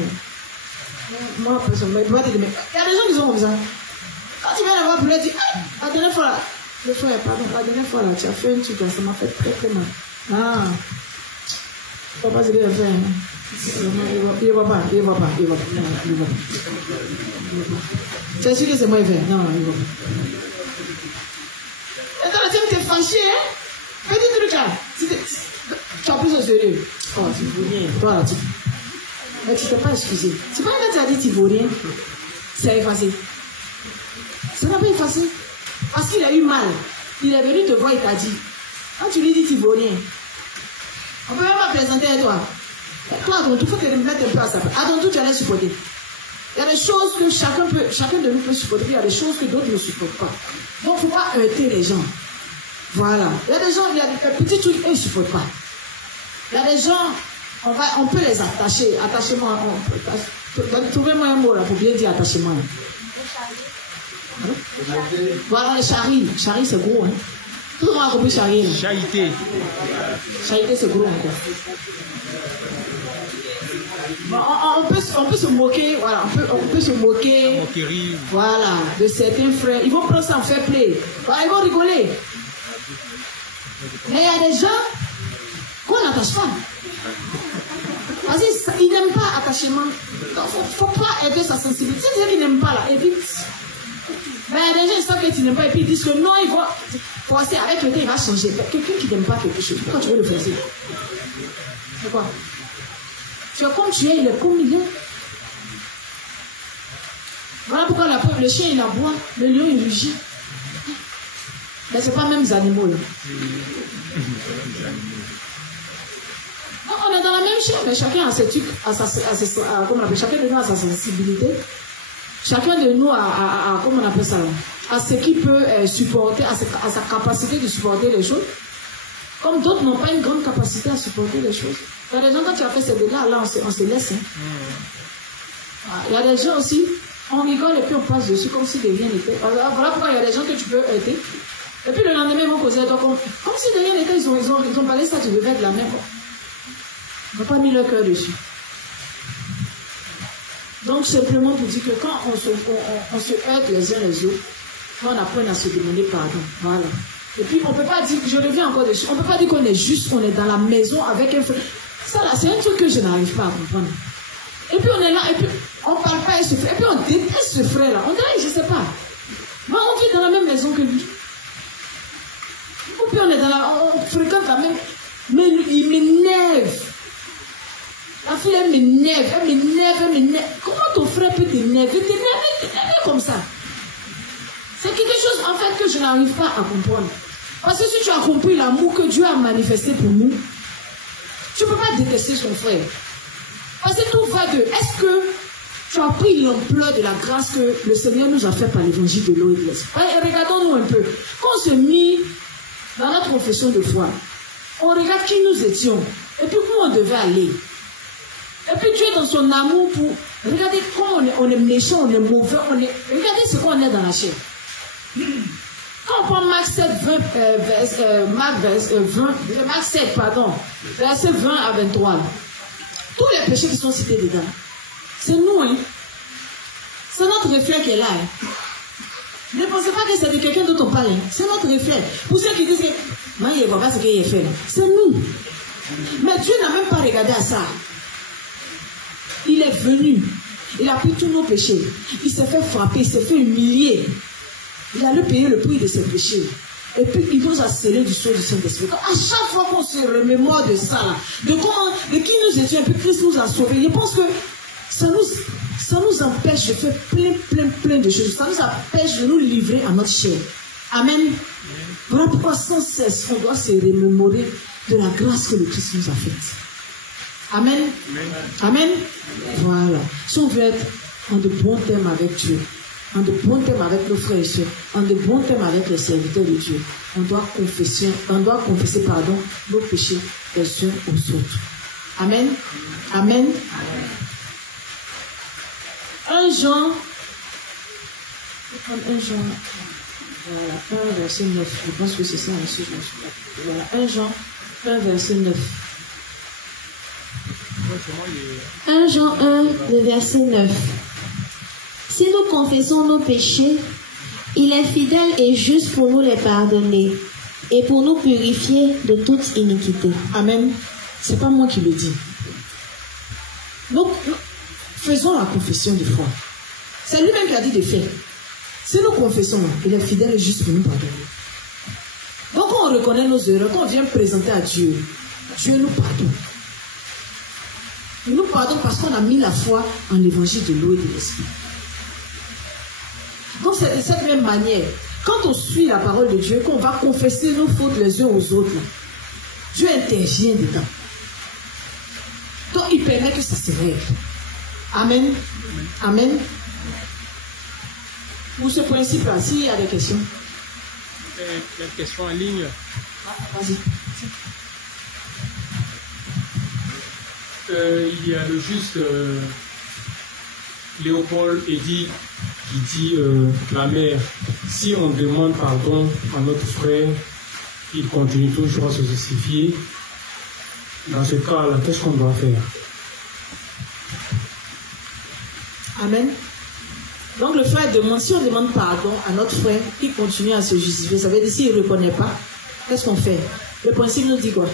Moi, personnellement, il y a des gens qui sont comme ça. Quand tu viens la voir pour lui dire, la dernière fois là, le frère, pardon, la dernière fois là, tu as fait un truc là, ça m'a fait très très mal. Ah, je ne vois pas ce qu'il a fait. Il ne voit pas. Tu es sûr que c'est moi qui ai fait? Non, il ne voit pas. Attends, tu es fâché, hein? Petit truc là. Tu as pris au sérieux. Oh, tu ne veux rien. Toi là, mais tu ne t'es pas excusé. C'est pas quand tu as dit tu ne vaux rien, c'est effacé. Ça n'a pas effacé. Parce qu'il a eu mal. Il est venu te voir, il t'a dit. Quand tu lui dis tu ne vaux rien, on ne peut même pas plaisanter avec toi. Toi, à ton tour, il faut te mettre un peu à sa place. À ton tour, tu allais supporter. Il y a des choses que chacun de nous peut supporter, puis il y a des choses que d'autres ne supportent pas. Donc, il ne faut pas heurter les gens. Voilà. Il y a des gens, il y a des petits trucs, ils ne supportent pas. Il y a des gens, on peut les attacher. Attachement, trouvez-moi un mot là pour bien dire attachement. Voilà, les charries. Charrie, c'est gros. Hein. Tout le monde a compris charrie. Charité. Charité, c'est gros encore. On peut se moquer, voilà, on peut se moquer, voilà, de certains frères. Ils vont prendre ça en fair play. Voilà, ils vont rigoler. Mais il y a des gens qu'on n'attache pas. Parce qu'ils n'aiment pas attachement. Donc, il ne faut pas aider sa sensibilité. Si tu dis qu'ils n'aiment pas, là, évite. Mais il y a des gens qui savent que tu n'aimes pas et puis ils disent que non, ils vont forcer avec le temps, il va changer. Quelqu'un qui n'aime pas quelque chose, pourquoi tu veux le forcer? C'est quoi? Tu es comme tu es, il est comme il est. Voilà pourquoi le chien il aboie, le lion il rugit. Mais ce n'est pas même les animaux là. Non, on est dans la même chair, mais chacun a ses trucs, chacun de nous a sa sensibilité. Chacun de nous a comment on appelle ça là, a ce qu'il peut supporter, a sa capacité de supporter les choses. Comme d'autres n'ont pas une grande capacité à supporter les choses. Il y a des gens, quand tu as fait ces dégâts, là, on se laisse. Hein. Il y a des gens aussi, on rigole et puis on passe dessus comme si de rien n'était. Voilà pourquoi il y a des gens que tu peux aider. Et puis le lendemain, ils vont causer toi comme si de rien n'était, ils ont parlé ça, tu devais être la même. Ils n'ont pas mis leur cœur dessus. Donc, simplement pour dire que quand on se heurte les uns les autres, on apprend à se demander pardon. Voilà. Et puis, on ne peut pas dire, je reviens encore dessus, on ne peut pas dire qu'on est juste, on est dans la maison avec un frère. Ça là, c'est un truc que je n'arrive pas à comprendre. Et puis, on est là, et puis, on ne parle pas avec ce frère, et puis, on déteste ce frère-là. On dirait, je ne sais pas. Moi, on vit dans la même maison que lui. Ou puis, on fréquente la même. Mais il m'énerve. La fille, elle m'énerve. Comment ton frère peut t'énerver comme ça? C'est quelque chose, en fait, que je n'arrive pas à comprendre. Parce que si tu as compris l'amour que Dieu a manifesté pour nous, tu ne peux pas détester son frère. Parce que tout va de... Est-ce que tu as pris l'ampleur de la grâce que le Seigneur nous a fait par l'évangile de l'eau et de l'esprit? Regardons-nous un peu. Quand on s'est mis dans notre confession de foi, on regarde qui nous étions et puis où on devait aller. Et puis Dieu dans son amour pour... Regardez comment on est méchant, on est mauvais, regardez ce qu'on est dans la chair. Quand on prend Marc 7, verset 20 à 23, tous les péchés qui sont cités dedans, c'est nous, hein. C'est notre reflet qui est là. Hein. Ne pensez pas que c'est de quelqu'un d'autre on parle. Hein. C'est notre reflet. Pour ceux qui disent que moi, il ne voit pas ce qu'il a fait. C'est nous. Mais Dieu n'a même pas regardé à ça. Il est venu. Il a pris tous nos péchés. Il s'est fait frapper, il s'est fait humilier. Il allait payer le prix de ses péchés. Et puis il nous a scellé du sceau du Saint-Esprit. À chaque fois qu'on se remémore de ça, de qui nous étions, et puis Christ nous a sauvés, je pense que ça nous empêche de faire plein de choses. Ça nous empêche de nous livrer à notre chair. Amen. Voilà pourquoi sans cesse on doit se remémorer de la grâce que le Christ nous a faite. Amen. Amen. Voilà. Si on veut être en de bons termes avec Dieu, en de bons termes avec nos frères et sœurs, en de bons termes avec les serviteurs de Dieu, on doit confesser nos péchés les uns aux autres. Amen. Amen. 1 Jean 1 Jean, voilà, 1 verset 9. Je pense que c'est ça, monsieur. Voilà, 1 Jean, 1 verset 9. 1 Jean 1, le verset 9. Si nous confessons nos péchés, il est fidèle et juste pour nous les pardonner et pour nous purifier de toute iniquité. Amen. C'est pas moi qui le dis. Donc, faisons la confession de foi. C'est lui-même qui a dit de faire. Si nous confessons, il est fidèle et juste pour nous pardonner. Donc, quand on reconnaît nos erreurs, quand on vient présenter à Dieu, Dieu nous pardonne. Il nous pardonne parce qu'on a mis la foi en l'évangile de l'eau et de l'esprit. Donc, c'est de cette même manière, quand on suit la parole de Dieu, qu'on va confesser nos fautes les uns aux autres, Dieu intervient dedans. Donc, il permet que ça se règle. Amen. Amen. Pour ce principe-là, s'il y a des questions. La question en ligne. Vas-y. Il y a le juste Léopold Eddy qui dit la mère, si on demande pardon à notre frère, il continue toujours à se justifier. Dans ce cas-là, qu'est-ce qu'on doit faire? Amen. Donc le frère demande, si on demande pardon à notre frère, il continue à se justifier. Ça veut dire s'il ne reconnaît pas, qu'est-ce qu'on fait? Le principe nous dit quoi?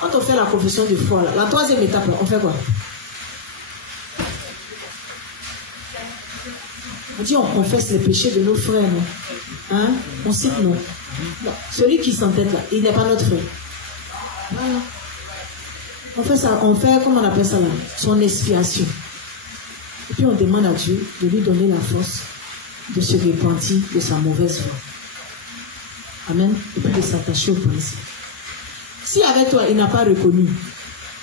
Quand on fait la confession de foi, la troisième étape, on fait quoi? On dit on confesse les péchés de nos frères. Non? Hein? On cite non. Celui qui s'entête là, il n'est pas notre frère. Voilà. On fait ça, on fait, comment on appelle ça là? Son expiation. Et puis on demande à Dieu de lui donner la force de se repentir de sa mauvaise voie. Amen. Et puis de s'attacher au principe. Si avec toi, il n'a pas reconnu,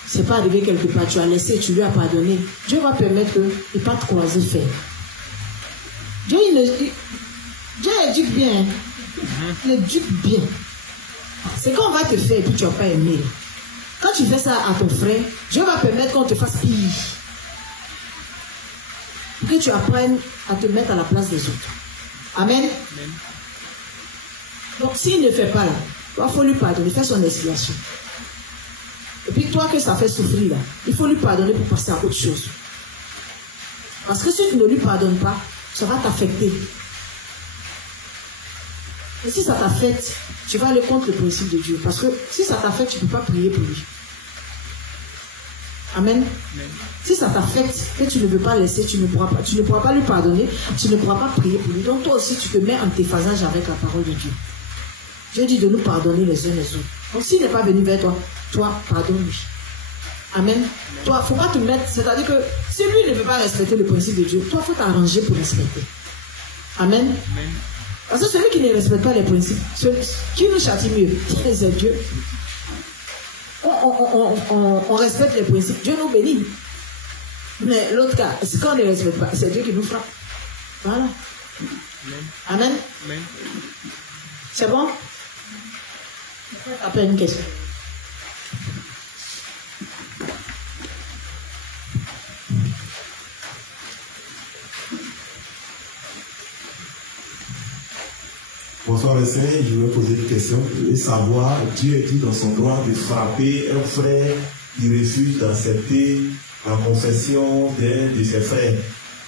c'est pas arrivé quelque part, tu as laissé, tu lui as pardonné, Dieu va permettre qu'il ne pas te croiser faire. Dieu éduque bien. Hein? Il éduque bien. C'est qu'on va te faire et puis tu ne vas pas aimer. Quand tu fais ça à ton frère, Dieu va permettre qu'on te fasse pire. Pour que tu apprennes à te mettre à la place des autres. Amen. Amen. Donc s'il ne fait pas là, il faut lui pardonner, faire son expiation. Et puis toi que ça fait souffrir là, il faut lui pardonner pour passer à autre chose. Parce que si tu ne lui pardonnes pas, ça va t'affecter. Et si ça t'affecte, tu vas aller contre le principe de Dieu. Parce que si ça t'affecte, tu ne peux pas prier pour lui. Amen. Amen. Si ça t'affecte, que tu ne veux pas laisser, tu ne pourras pas lui pardonner, tu ne pourras pas prier pour lui. Donc toi aussi, tu te mets en déphasage avec la parole de Dieu. Dieu dit de nous pardonner les uns les autres. Donc s'il n'est pas venu vers toi, toi, pardonne-lui. Amen. Toi, il ne faut pas te mettre, c'est-à-dire que si lui ne veut pas respecter le principe de Dieu, toi, il faut t'arranger pour respecter. Amen. Amen. Parce que celui qui ne respecte pas les principes, qui nous châtie mieux? C'est Dieu. On respecte les principes, Dieu nous bénit. Mais l'autre cas, c'est quand on ne respecte pas, c'est Dieu qui nous frappe. Voilà. Amen. Amen. C'est bon? Après une question. Bonsoir les saints, je vais poser une question. Je veux savoir, Dieu est dit dans son droit de frapper un frère qui refuse d'accepter la confession d'un de ses frères.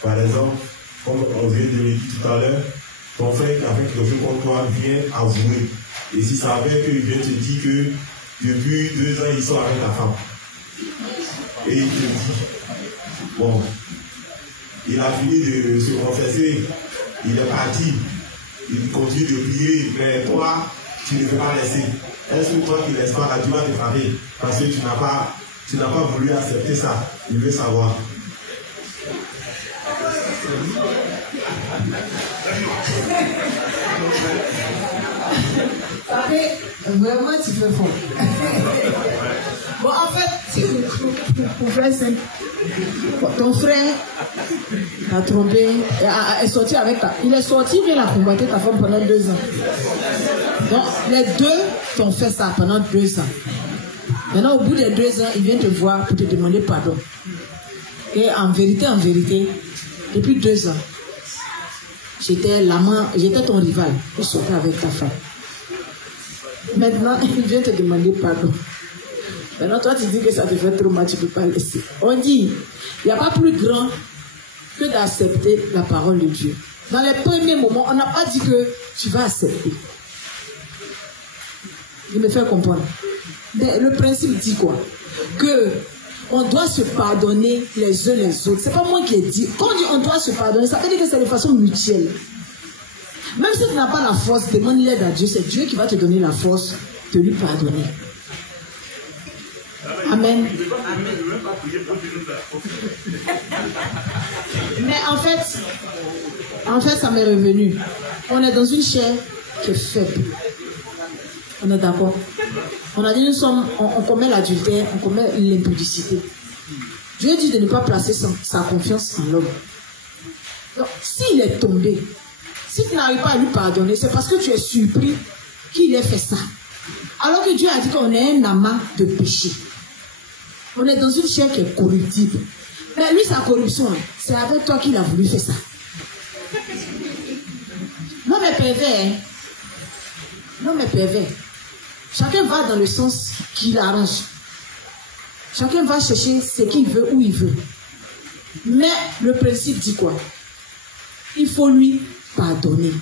Par exemple, comme on vient de le dire tout à l'heure, ton frère avec le jeu contre toi vient avouer. Et si ça avait qu'il vient te dire que depuis 2 ans, il sort avec ta femme. Et il te dit, bon, il a fini de se confesser, il est parti. Il continue de prier, mais toi, tu ne veux pas laisser. Est-ce que toi qui ne laisses pas, là, tu vas te frapper parce que tu n'as pas voulu accepter ça? Je veux savoir. Vraiment, tu fais fort. Bon, en fait, pour faire simple, ton frère t'a trompé, est sorti avec ta. Il est sorti, il a combattu ta femme pendant 2 ans. Donc, les deux t'ont fait ça pendant 2 ans. Maintenant, au bout des 2 ans, il vient te voir pour te demander pardon. Et en vérité, depuis 2 ans, j'étais ton rival, je sortais avec ta femme. Maintenant, il vient te demander pardon. Maintenant, toi, tu dis que ça te fait trop mal, tu ne peux pas laisser. On dit, il n'y a pas plus grand que d'accepter la parole de Dieu. Dans les premiers moments, on n'a pas dit que tu vas accepter. Je me fais comprendre. Mais le principe dit quoi? Que on doit se pardonner les uns les autres. C'est pas moi qui ai dit. Quand on dit on doit se pardonner, ça veut dire que c'est de façon mutuelle. Même si tu n'as pas la force, demande l'aide à Dieu. C'est Dieu qui va te donner la force de lui pardonner. Amen. Mais en fait, ça m'est revenu. On est dans une chair qui est faible. On est d'accord. On a dit, on commet l'adultère, on commet l'impudicité. Dieu dit de ne pas placer sa confiance en l'homme. Donc, s'il est tombé, si tu n'arrives pas à lui pardonner, c'est parce que tu es surpris qu'il ait fait ça. Alors que Dieu a dit qu'on est un amas de péché. On est dans une chair qui est corruptible. Mais lui, sa corruption, c'est avec toi qu'il a voulu faire ça. L'homme est pervers. Hein? L'homme est pervers. Chacun va dans le sens qu'il arrange. Chacun va chercher ce qu'il veut, où il veut. Mais le principe dit quoi? Il faut lui pardonner.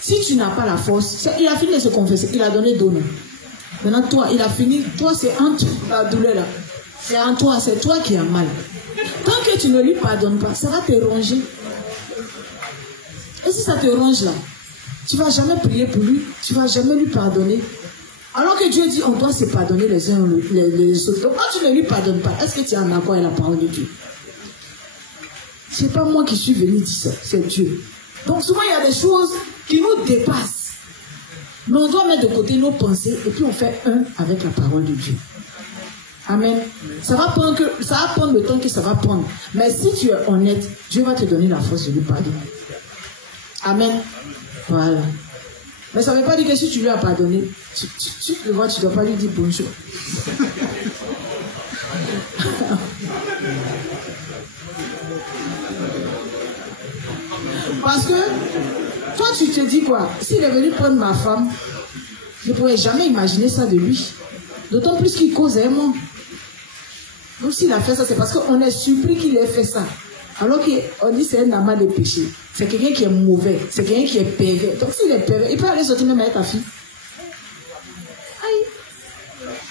Si tu n'as pas la force, il a fini de se confesser, il a donné don. Maintenant, toi, il a fini, toi, c'est en toi, la douleur là. C'est en toi, c'est toi qui as mal. Tant que tu ne lui pardonnes pas, ça va te ronger. Et si ça te ronge là, tu ne vas jamais prier pour lui, tu ne vas jamais lui pardonner. Alors que Dieu dit, on doit se pardonner les uns les autres. Donc quand tu ne lui pardonnes pas, est-ce que tu es en accord avec la parole de Dieu? Ce n'est pas moi qui suis venu dire ça, c'est Dieu. Donc souvent il y a des choses qui nous dépassent. Mais on doit mettre de côté nos pensées et puis on fait un avec la parole de Dieu. Amen. Ça va prendre le temps que ça va prendre. Mais si tu es honnête, Dieu va te donner la force de lui pardonner. Amen. Voilà. Mais ça ne veut pas dire que si tu lui as pardonné, tu le vois, tu ne dois pas lui dire bonjour. Parce que toi, tu te dis quoi? S'il est venu prendre ma femme, je ne pourrais jamais imaginer ça de lui. D'autant plus qu'il cause un monde. Donc s'il a fait ça, c'est parce qu'on est surpris qu'il ait fait ça. Alors qu'on dit que c'est un amas de péché. C'est quelqu'un qui est mauvais. C'est quelqu'un qui est pervers. Donc s'il est pervers, il peut aller sortir même avec ta fille. Aïe.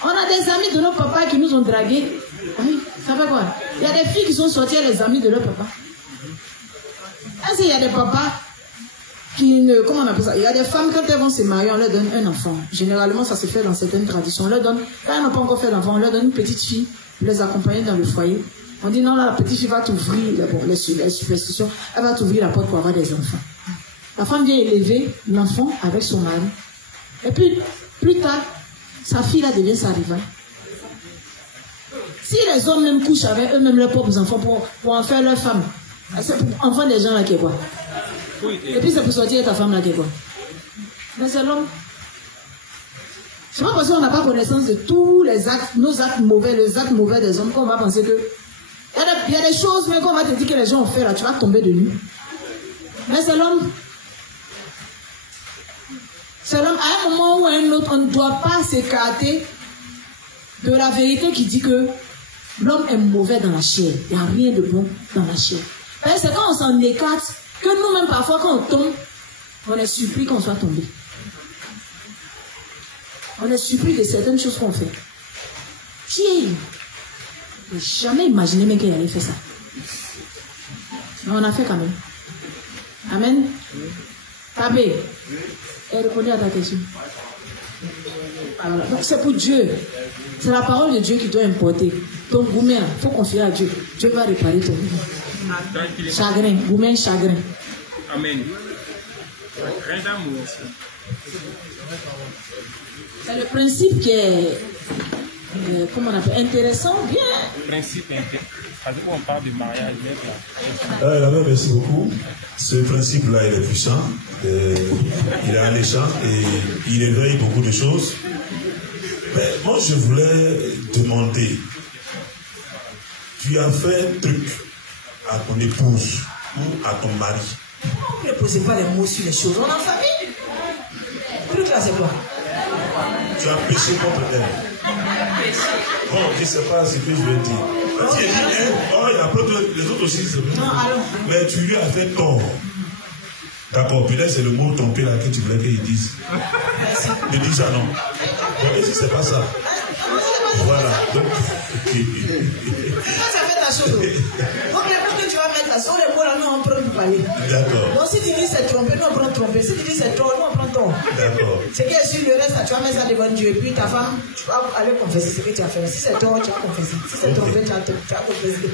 On a des amis de nos papas qui nous ont dragués. Aïe. Ça fait quoi? Il y a des filles qui sont sorties avec les amis de leur papa. Est-ce qu'il y a des papas qui ne... Comment on appelle ça? Il y a des femmes, quand elles vont se marier, on leur donne un enfant. Généralement, ça se fait dans certaines traditions. On leur donne, quand elles n'ont pas encore fait d'enfant, on leur donne une petite fille pour les accompagner dans le foyer. On dit non, là, la petite fille va t'ouvrir, bon, les superstitions, elle va t'ouvrir la porte pour avoir des enfants. La femme vient élever l'enfant avec son mari. Et puis, plus tard, sa fille là devient sa rivale. Si les hommes même couchent avec eux-mêmes leurs propres enfants pour en faire leur femme, c'est pour enfants des gens là qui est quoi? Et puis c'est pour sortir ta femme là qui est quoi? Mais c'est l'homme. C'est pas parce qu'on n'a pas connaissance de tous les actes, nos actes mauvais, les actes mauvais des hommes, qu'on va penser que il y a des choses, mais qu'on va te dire que les gens ont fait là, tu vas tomber de nu. Mais c'est l'homme. C'est l'homme. À un moment ou à un autre, on ne doit pas s'écarter de la vérité qui dit que l'homme est mauvais dans la chair. Il n'y a rien de bon dans la chair. C'est quand on s'en écarte que nous-mêmes, parfois, quand on tombe, on est surpris qu'on soit tombé. On est surpris de certaines choses qu'on fait. Tiens, je n'ai jamais imaginé même qu'il allait faire ça. Mais on a fait quand même. Amen. Tabé, elle répondait à ta question. Voilà. Donc c'est pour Dieu. C'est la parole de Dieu qui doit importer. Donc, Goumen, il faut confier à Dieu. Dieu va réparer ton vie. Chagrin, Goumen, chagrin. Amen. C'est le principe qui est, comment on appelle, intéressant, bien. Principe intéressant. On parle de mariage. Merci beaucoup. Ce principe-là, il est puissant, il est alléchant et il éveille beaucoup de choses. Mais moi, je voulais demander, tu as fait un truc à ton épouse ou à ton mari. Vous ne posez pas les mots sur les choses. On est en famille. Le truc là, c'est quoi? Tu as péché contre elle. Bon, je ne sais pas ce que je vais dire. Parce qu'il dit, oh, il y a pas de, les autres aussi, c'est vrai. Non, allons. Mais tu lui as fait tort. D'accord, peut-être c'est le mot trompé là que tu voulais qu'ils disent. Ne dis ça non. Et si c'est pas ça. Voilà. Donc, ça fait la chose. Donc, les mots que tu vas mettre là, sont les mots là, nous on prend pour parler. D'accord. Donc, si tu dis c'est trompé, nous on prend trompé. Si tu dis c'est tort, nous on prend tort. D'accord. C'est que sur le reste, tu vas mettre ça devant Dieu. Et puis ta femme, tu vas aller confesser ce que tu as fait. Si c'est tort, tu vas confesser. Si c'est trompé, tu vas confesser.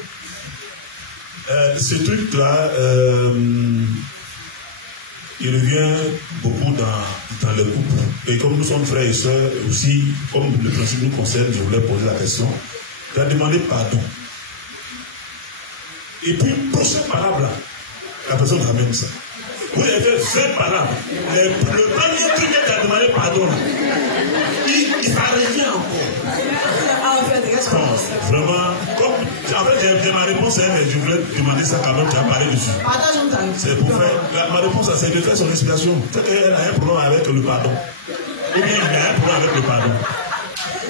Ce truc-là, il revient beaucoup dans le couple. Et comme nous sommes frères et sœurs, aussi, comme le principe nous concerne, je voulais poser la question. Tu as demandé pardon. Et puis, prochaine parole là, la personne ramène ça. Vous avez fait 20 paroles. Le premier truc que tu as demandé pardon là, ça revient encore. Bon, vraiment, en fait, j'ai ma réponse, mais je voulais demander ça quand même, tu as parlé dessus. C'est pour faire, ma réponse, c'est de faire son inspiration. Peut-être qu'elle a un problème avec le pardon. Ou bien il a un problème avec le pardon.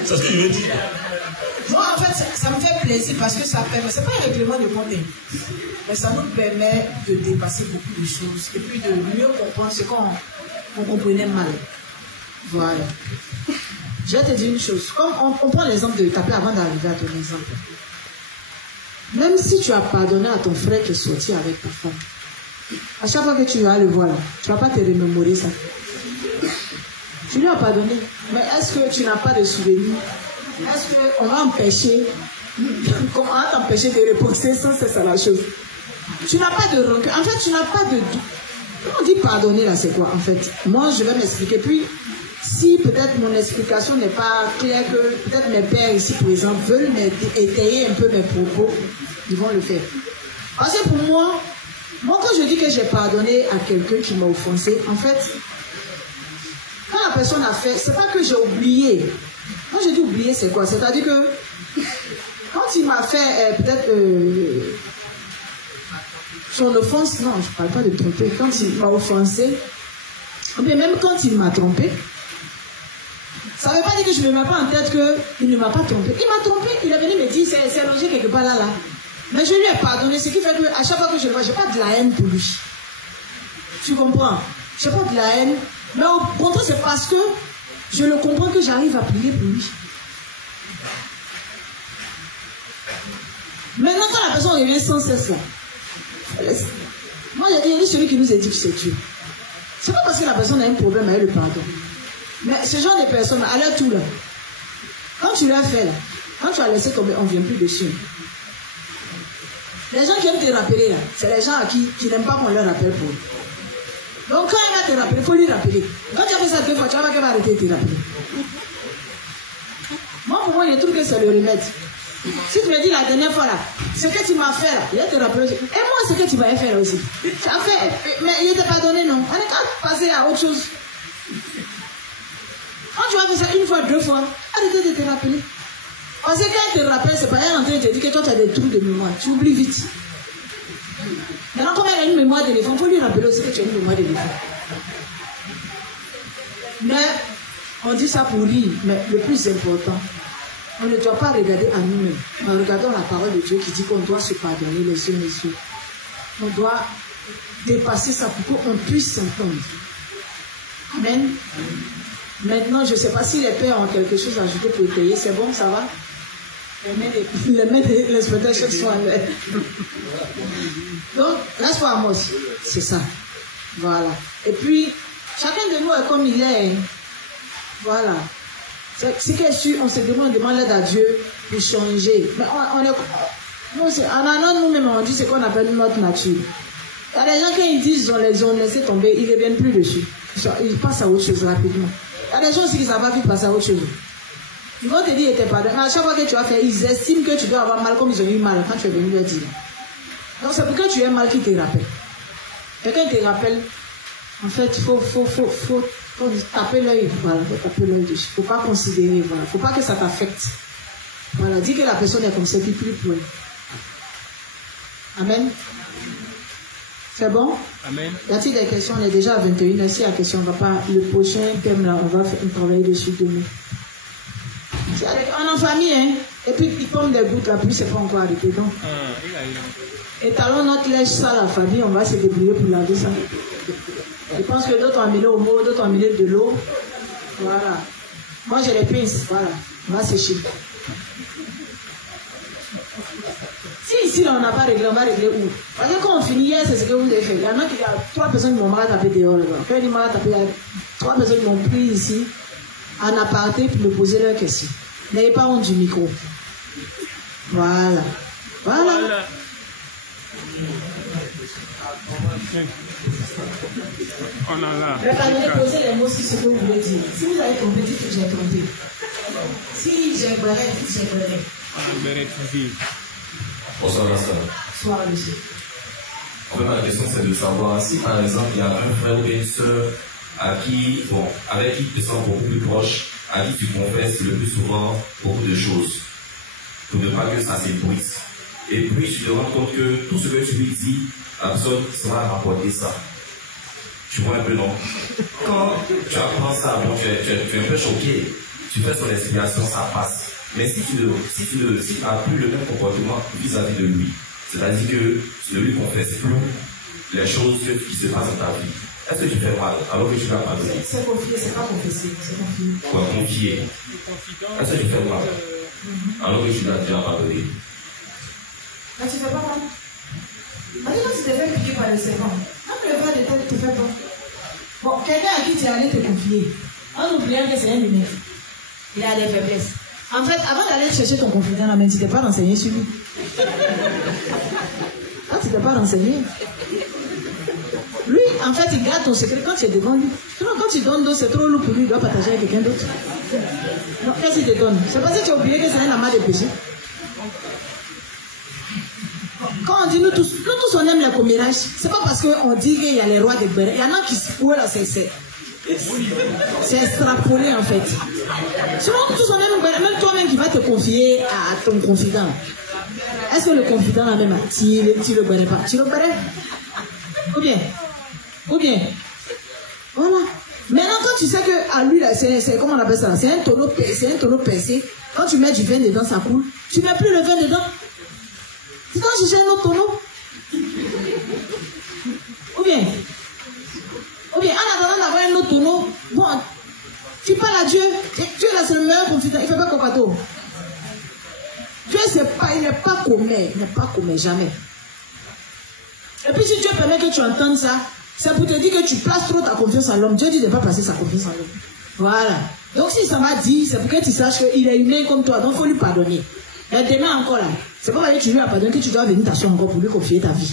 C'est ce que je veux dire. Moi, en fait, ça me fait plaisir parce que ça permet, c'est pas un règlement de compte, mais ça nous permet de dépasser beaucoup de choses et puis de mieux comprendre ce qu'on comprenait mal. Voilà. Je vais te dire une chose. Comme on prend l'exemple de taper avant d'arriver à ton exemple. Même si tu as pardonné à ton frère qui est sorti avec ta femme, à chaque fois que tu vas le voir là, tu ne vas pas te remémorer ça. Tu lui as pardonné. Mais est-ce que tu n'as pas de souvenir? Est-ce qu'on va empêcher, comment on va t'empêcher de reposer sans c'est ça la chose? Tu n'as pas de rancœur. En fait, tu n'as pas de doute. On dit pardonner là, c'est quoi en fait? Moi, je vais m'expliquer. Puis, si peut-être mon explication n'est pas claire, que peut-être mes pères ici présents veulent étayer un peu mes propos, ils vont le faire. Parce que pour moi, quand je dis que j'ai pardonné à quelqu'un qui m'a offensé, en fait, quand la personne a fait, c'est pas que j'ai oublié. Quand je dis oublier, c'est quoi? C'est-à-dire que quand il m'a fait peut-être son offense, non, je ne parle pas de tromper, quand il m'a offensé, ou bien même quand il m'a trompé, ça ne veut pas dire que je ne me mets pas en tête qu'il ne m'a pas trompé. Il m'a trompé, il est venu me dire, c'est logé quelque part là. Mais je lui ai pardonné, ce qui fait qu'à chaque fois que je le vois, je n'ai pas de la haine pour lui. Tu comprends? Je n'ai pas de la haine. Mais au contraire, c'est parce que je le comprends que j'arrive à prier pour lui. Maintenant, quand la personne revient sans cesse là, moi, il y a dit celui qui nous éduque, c'est Dieu. C'est pas parce que la personne a un problème avec le pardon. Mais ce genre de personne, à leur tout là, quand tu l'as fait là, quand tu as laissé tomber, on ne vient plus dessus. Les gens qui aiment te rappeler là, c'est les gens à qui n'aiment pas qu'on leur rappelle pour eux. Donc quand elle va te rappeler, il faut lui rappeler. Quand tu as fait ça 2 fois, tu vas voir qu'elle va arrêter de te rappeler. Moi, pour moi, je trouve que c'est le remède. Si tu me dis la dernière fois là, ce que tu m'as fait là, il va te rappeler aussi. Et moi, ce que tu m'avais fait là aussi. Tu as fait, mais il ne t'a pas donné, non. On est qu'à passer à autre chose. Quand tu vas faire ça 1 fois, 2 fois, arrêtez de te rappeler. Parce que quand elle te rappelle, c'est pas elle en train de te dire que toi tu as des trous de mémoire. Tu oublies vite. Maintenant, comme elle a une mémoire d'éléphant, il faut lui rappeler aussi que tu as une mémoire d'éléphant. Mais on dit ça pour rire, mais le plus important, on ne doit pas regarder à nous-mêmes. En regardant la parole de Dieu qui dit qu'on doit se pardonner les uns les autres. On doit dépasser ça pour qu'on puisse s'entendre. Amen. Maintenant, je ne sais pas si les pères ont quelque chose à ajouter pour étayer. C'est bon, ça va? Les mains des spectateurs sont à l'air. Donc, reste pas à moi aussi. C'est ça. Voilà. Et puis, chacun de nous est comme il est. Voilà. C'est que sûr, on se demande l'aide à Dieu pour changer. Mais nous-mêmes, on dit ce qu'on appelle notre nature. Il y a des gens, quand ils disent ils ont laissé tomber, ils ne reviennent plus dessus. Ils passent à autre chose rapidement. Il y a des gens aussi qui ne savent pas vite passer à autre chose. Ils vont te dire, pardon. Mais à chaque fois que tu as fait, ils estiment que tu dois avoir mal comme ils ont eu mal quand tu es venu leur dire. Donc c'est pour que tu aies mal qui te rappelle. Quelqu'un te rappelle, en fait, il faut taper l'œil. Voilà, faut taper l'œil dessus. Il ne faut pas considérer. Voilà. Il ne faut pas que ça t'affecte. Voilà, dis que la personne est comme ça, puis plus pour elle. Amen. C'est bon? Amen. Y a-t-il des questions? On est déjà à 21h. S'il y a des questions, on va pas. Le prochain thème là, on va travailler dessus demain. On est en famille, hein? Et puis il tombe des gouttes, la pluie c'est pas encore arrêté. Donc. Étalons notre lèche ça à la famille, on va se débrouiller pour laver ça. Je pense que d'autres ont amené au mot, d'autres ont amené de l'eau. Voilà. Moi j'ai les pinces, voilà. On va sécher. Si ici là, on n'a pas réglé, on va régler où? Parce que quand on finit hier, c'est ce que vous avez fait. Il y en a qui il y a 3 personnes qui m'ont mal tapé dehors. Quand il m'a tapé, il y a 3 personnes qui m'ont pris ici en aparté pour me poser leur question. N'ayez pas honte du micro. Voilà. Voilà. On a là. Préparez, posez les mots sur ce que vous voulez dire. Si vous avez compris, dites que j'ai compris. Si j'ai barré, dites j'ai barré. On a barré. Bonsoir, Pasteur. Bonsoir, monsieur. En fait, la question, c'est de savoir si, par exemple, il y a un frère ou une sœur avec qui tu te sens beaucoup plus proche, à qui tu confesses le plus souvent beaucoup de choses, pour ne pas que ça s'ébruite. Et puis, tu te rends compte que tout ce que tu lui dis, la personne sera rapporter ça. Tu vois un peu, non? Quand tu apprends ça, bon, tu es un peu choqué, tu fais son explication, ça passe. Mais si tu n'as plus le même comportement vis-à-vis de lui, c'est-à-dire que tu ne lui confesses plus les choses qui se passent dans ta vie, est-ce que tu fais mal alors que tu l'as pardonné? C'est confié, c'est pas confessé, c'est confié. Quoi, confier? Est-ce que tu fais mal alors que tu l'as déjà pardonné? Mais tu fais pas mal. Parce que quand tu te fais piquer par le serpent, même le verre de tête te fait pas. Bon, quelqu'un à qui tu es allé te confier, en oubliant que c'est un humain, il a des faiblesses. En fait, avant d'aller chercher ton confident, la main, tu t'es pas renseigné sur lui. Ah, tu t'es pas renseigné. Lui, en fait, il garde ton secret quand tu es devant lui. Sinon, quand tu donnes d'autres, c'est trop lourd pour lui, il doit partager avec quelqu'un d'autre. Non, qu'est-ce qu'il te donne? C'est parce que tu as oublié que c'est un amas de péché. Quand on dit nous tous on aime les commérages, c'est pas parce qu'on dit qu'il y a les rois des bérets. Il y en a qui se là, c'est extrapolé en fait. Sinon, tous on aime, même toi-même qui vas te confier à ton confident. Est-ce que le confident a même tu le béret pas? Tu le béret? Ou bien, voilà. Maintenant, quand tu sais que à lui, là, c'est comment on appelle ça? C'est un tonneau percé. Quand tu mets du vin dedans, ça coule. Tu mets plus le vin dedans. Tu dois chercher un autre tonneau. Ou bien, en attendant d'avoir un autre tonneau, bon, tu parles à Dieu. Dieu là, c'est le meilleur confident. Il ne fait pas copato. Dieu, il n'est pas commun, jamais. Et puis, si Dieu permet que tu entendes ça, c'est pour te dire que tu places trop ta confiance en l'homme. Dieu dit de ne pas placer sa confiance en l'homme. Voilà. Donc, si ça m'a dit, c'est pour que tu saches qu'il est humain comme toi. Donc, il faut lui pardonner. Mais demain encore là, c'est pas parce que tu lui as pardonné que tu dois venir t'asseoir encore pour lui confier ta vie.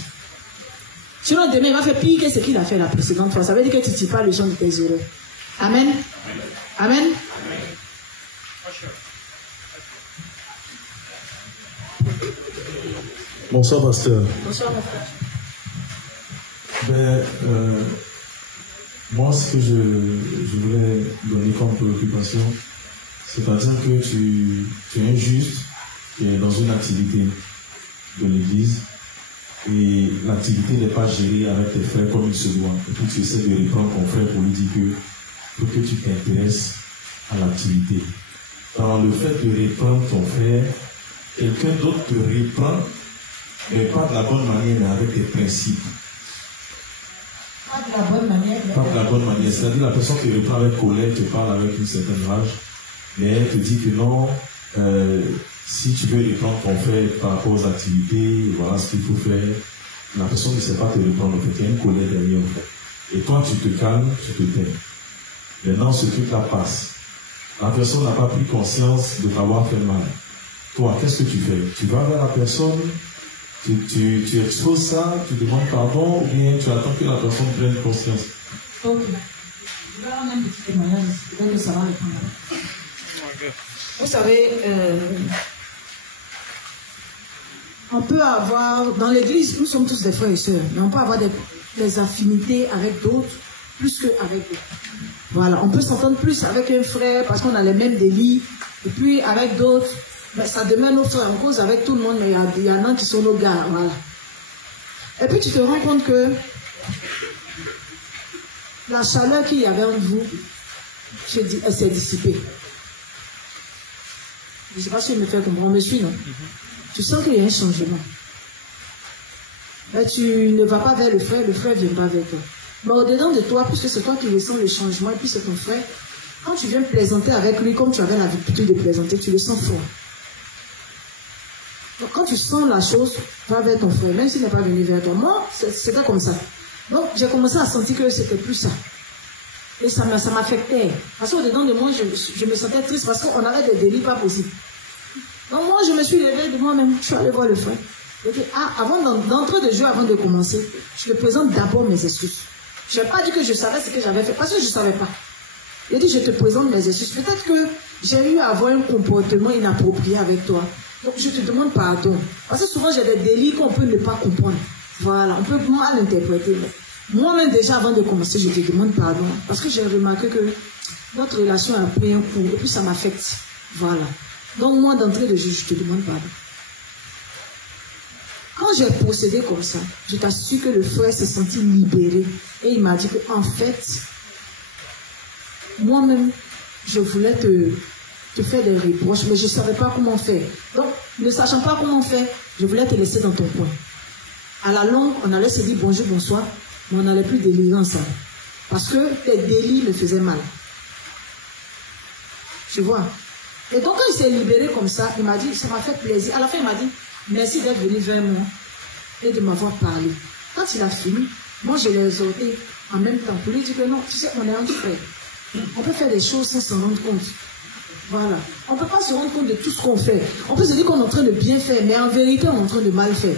Sinon, demain, il va faire pire que ce qu'il a fait la précédente fois. Ça veut dire que tu ne tires pas le son de tes erreurs. Amen. Amen. Bonsoir, pasteur. Bonsoir, mon frère. Moi, ce que je voulais donner comme préoccupation, c'est-à-dire que tu es injuste, tu es dans une activité de l'église et l'activité n'est pas gérée avec tes frères comme il se doit. Et puis tu essaies de reprendre ton frère pour lui dire que tu t'intéresses à l'activité. Alors le fait de reprendre ton frère, quelqu'un d'autre te reprend, mais pas de la bonne manière, mais avec tes principes. Pas de la bonne manière. Pas de la bonne manière. C'est-à-dire la personne te reprend avec colère, te parle avec une certaine rage, mais elle te dit que non, si tu veux reprendre ton frère par rapport aux activités, voilà ce qu'il faut faire. La personne ne sait pas te reprendre, en fait, il y a une colère derrière. Et toi, tu te calmes, tu te tais. Maintenant, ce truc-là passe. La personne n'a pas pris conscience de t'avoir fait mal. Toi, qu'est-ce que tu fais? Tu vas vers la personne, tu exposes ça, tu demandes pardon, ou bien tu attends que la personne prenne conscience? Ok. Je vais rendre un petit témoignage, peut-être que ça va répondre. Vous savez, on peut avoir, dans l'église, nous sommes tous des frères et sœurs, mais on peut avoir des affinités avec d'autres, plus qu'avec d'autres. Voilà, on peut s'entendre plus avec un frère parce qu'on a les mêmes délits, et puis avec d'autres, ben, ça demeure nos frères, on cause avec tout le monde, mais il y en a qui sont nos gars, voilà. Et puis tu te rends compte que la chaleur qu'il y avait en vous, elle s'est dissipée. Je ne sais pas si je me fais comprendre, on me suit, non? Tu sens qu'il y a un changement. Mais tu ne vas pas vers le frère ne vient pas vers toi. Mais au-dedans de toi, puisque c'est toi qui ressens le changement, et puis c'est ton frère, quand tu viens plaisanter avec lui, comme tu avais l'habitude de plaisanter, tu le sens fort. Donc quand tu sens la chose, va vers ton frère, même s'il n'est pas venu vers toi. Moi, c'était comme ça. Donc j'ai commencé à sentir que c'était plus ça. Et ça m'affectait. Parce qu'au-dedans de moi, je me sentais triste parce qu'on avait des délits pas possibles. Donc moi, je me suis levée de moi-même. Je suis allée voir le frère. Je dis, avant d'entrer de jeu, avant de commencer, je te présente d'abord mes excuses. Je n'ai pas dit que je savais ce que j'avais fait, parce que je ne savais pas. Il dit, je te présente mes excuses. Peut-être que j'ai eu à avoir un comportement inapproprié avec toi. Donc je te demande pardon. Parce que souvent, j'ai des délits qu'on peut ne pas comprendre. Voilà, on peut mal interpréter. Moi-même, déjà, avant de commencer, je te demande pardon. Parce que j'ai remarqué que notre relation a pris un coup, et puis ça m'affecte. Voilà. Donc moi, d'entrée de jeu, je te demande pardon. Quand j'ai procédé comme ça, je t'assure que le frère s'est senti libéré. Et il m'a dit qu'en fait, moi-même, je voulais te faire des reproches, mais je ne savais pas comment faire. Donc, ne sachant pas comment faire, je voulais te laisser dans ton coin. À la longue, on allait se dire bonjour, bonsoir, mais on n'allait plus délirer ensemble. Parce que tes délits me faisaient mal. Tu vois? Et donc, quand il s'est libéré comme ça, il m'a dit, ça m'a fait plaisir. À la fin, il m'a dit, merci d'être venu vers moi et de m'avoir parlé. Quand il a fini, moi, je l'ai exhorté en même temps pour lui dire que non, tu sais, on est entre frères. On peut faire des choses sans s'en rendre compte. Voilà. On ne peut pas se rendre compte de tout ce qu'on fait. On peut se dire qu'on est en train de bien faire, mais en vérité, on est en train de mal faire.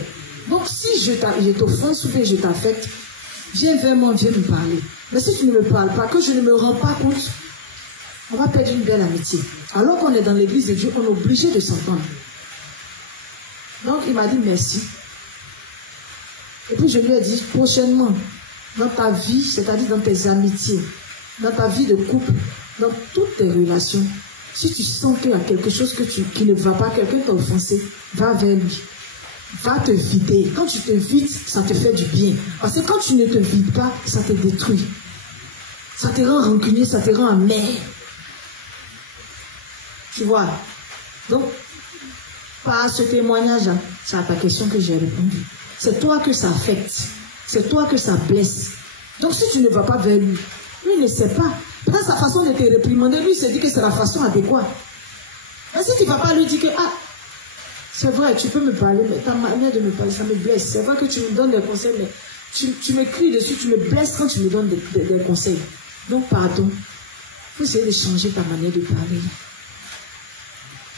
Donc, si je t'offense ou que je t'affecte, viens vers moi, viens me parler. Mais si tu ne me parles pas, que je ne me rends pas compte, on va perdre une belle amitié. Alors qu'on est dans l'église de Dieu, on est obligé de s'entendre. Donc, il m'a dit merci. Et puis, je lui ai dit, prochainement, dans ta vie, c'est-à-dire dans tes amitiés, dans ta vie de couple, dans toutes tes relations, si tu sens qu'il y a quelque chose qui ne va pas, quelqu'un t'a offensé, va vers lui. Va te vider. Quand tu te vides, ça te fait du bien. Parce que quand tu ne te vides pas, ça te détruit. Ça te rend rancunier, ça te rend amer. Tu vois? Donc, par ce témoignage, c'est à ta question que j'ai répondu. C'est toi que ça affecte. C'est toi que ça blesse. Donc, si tu ne vas pas vers lui, lui ne sait pas. Peut-être sa façon de te réprimander, lui, il se dit que c'est la façon adéquate. Mais si tu ne vas pas lui dire que, c'est vrai, tu peux me parler, mais ta manière de me parler, ça me blesse. C'est vrai que tu me donnes des conseils, mais tu me cries dessus, tu me blesses quand tu me donnes des conseils. Donc, pardon. Il faut essayer de changer ta manière de parler.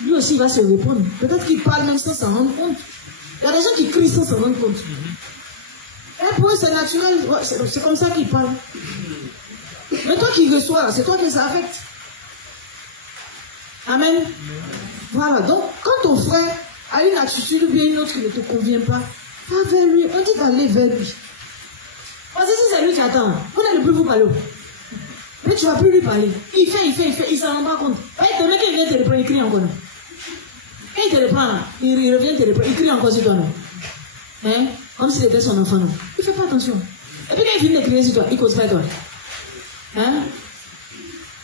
Lui aussi, il va se répondre. Peut-être qu'il parle même sans s'en rendre compte. Il y a des gens qui crient sans s'en rendre compte. Et pour eux, c'est naturel. C'est comme ça qu'ils parlent. Mais toi qui reçois, c'est toi que ça affecte. Amen. Voilà. Donc, quand ton frère a une attitude ou bien une autre qui ne te convient pas, va vers lui. On dit d'aller vers lui. Parce que si c'est lui qui attend, vous n'allez plus vous parler. Mais tu ne vas plus lui parler. Il fait, il ne s'en rend pas compte. Et le mec, il vient te reprendre, il crie encore. Et il te reprend, il revient te reprendre, il crie encore sur toi. Hein? Comme si c'était son enfant. Non. Il ne fait pas attention. Et puis quand il finit de crier sur toi, il cause pas toi. Hein?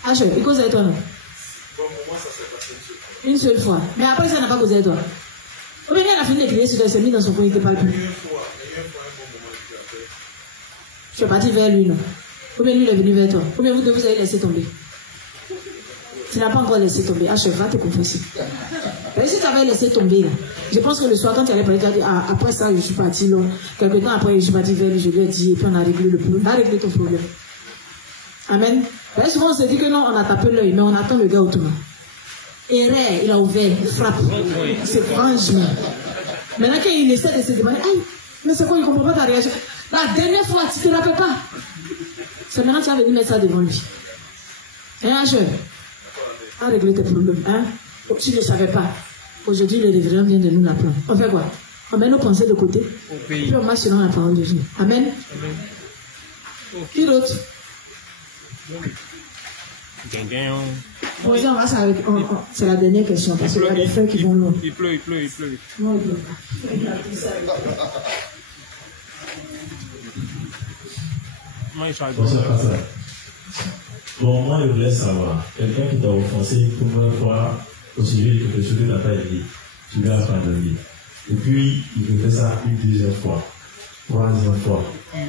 H, il cause avec toi, non? Bon, pour moi, ça s'est passé une seule fois. Mais après, ça n'a pas causé avec toi. Ou bien il a fini de crier sur toi, il s'est mis dans son coin, il ne te parle plus. une fois, un bon moment, et puis après. Tu es parti vers lui, non? Ou bien lui, il est venu vers toi. Ou bien vous deux, vous avez laissé tomber. Tu n'as pas encore laissé tomber. H, va te confesser. Et si tu avais laissé tomber, là, je pense que le soir, quand tu allais parler, tu as dit, après ça, je suis parti long. Quelque temps après, je suis parti vers lui, je lui ai dit, et puis on a réglé le problème. On a réglé ton problème. Amen. Et souvent, on se dit que non, on a tapé l'œil, mais on attend le gars autour. Erreur, il a ouvert, il frappe. C'est franchement. Maintenant, quand il essaie de se demander, aïe, mais c'est quoi, il ne comprend pas ta réaction. La dernière fois, tu ne te rappelles pas. C'est maintenant que tu vas venir mettre ça devant lui. Hein, H, à régler tes problèmes. Hein? Tu ne savais pas. Aujourd'hui, le révérend vient de nous l'apprendre. On fait quoi? On met nos pensées de côté. Puis on marche selon la parole de Dieu. Amen. Qui d'autre? Bon, on va s'arrêter. C'est la dernière question parce qu'il y a des frères qui vont loin. Il pleut. Non, il pleut pas. Bonsoir, pasteur. Bon, moi, je voulais savoir, quelqu'un qui t'a offensé une première fois au sujet de quelque chose que tu n'as pas aidé, tu lui as pardonné. Et puis, il fait ça une deuxième fois, troisième fois,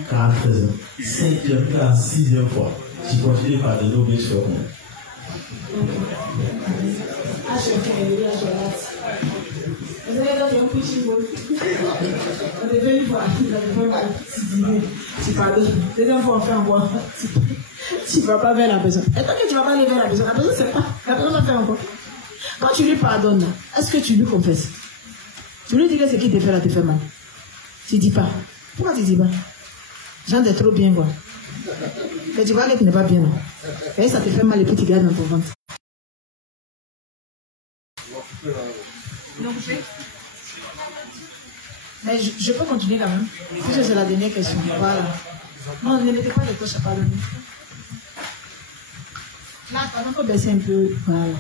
quatrième, cinquième, la sixième fois. Tu continues de pardonner au bien sûr. Tu pardonnes. Deuxième fois, on fait encore. Tu ne vas pas vers la personne. Et tant que tu ne vas pas aller vers la personne ne sait pas. La personne va faire encore. Quand tu lui pardonnes, est-ce que tu lui confesses? Tu lui dis que ce qu'il te fait là te fait mal. Tu ne dis pas. Pourquoi tu ne dis pas? Jean, t'es trop bien, quoi. Mais tu vois que tu n'es pas bien, non? Et ça te fait mal et puis tu gardes dans ton ventre. Mais je peux continuer quand même. Puisque c'est la dernière question. Voilà. Non, ne mettez pas les cloches à pardonner. Là, pendant qu'on baisse un peu. Voilà.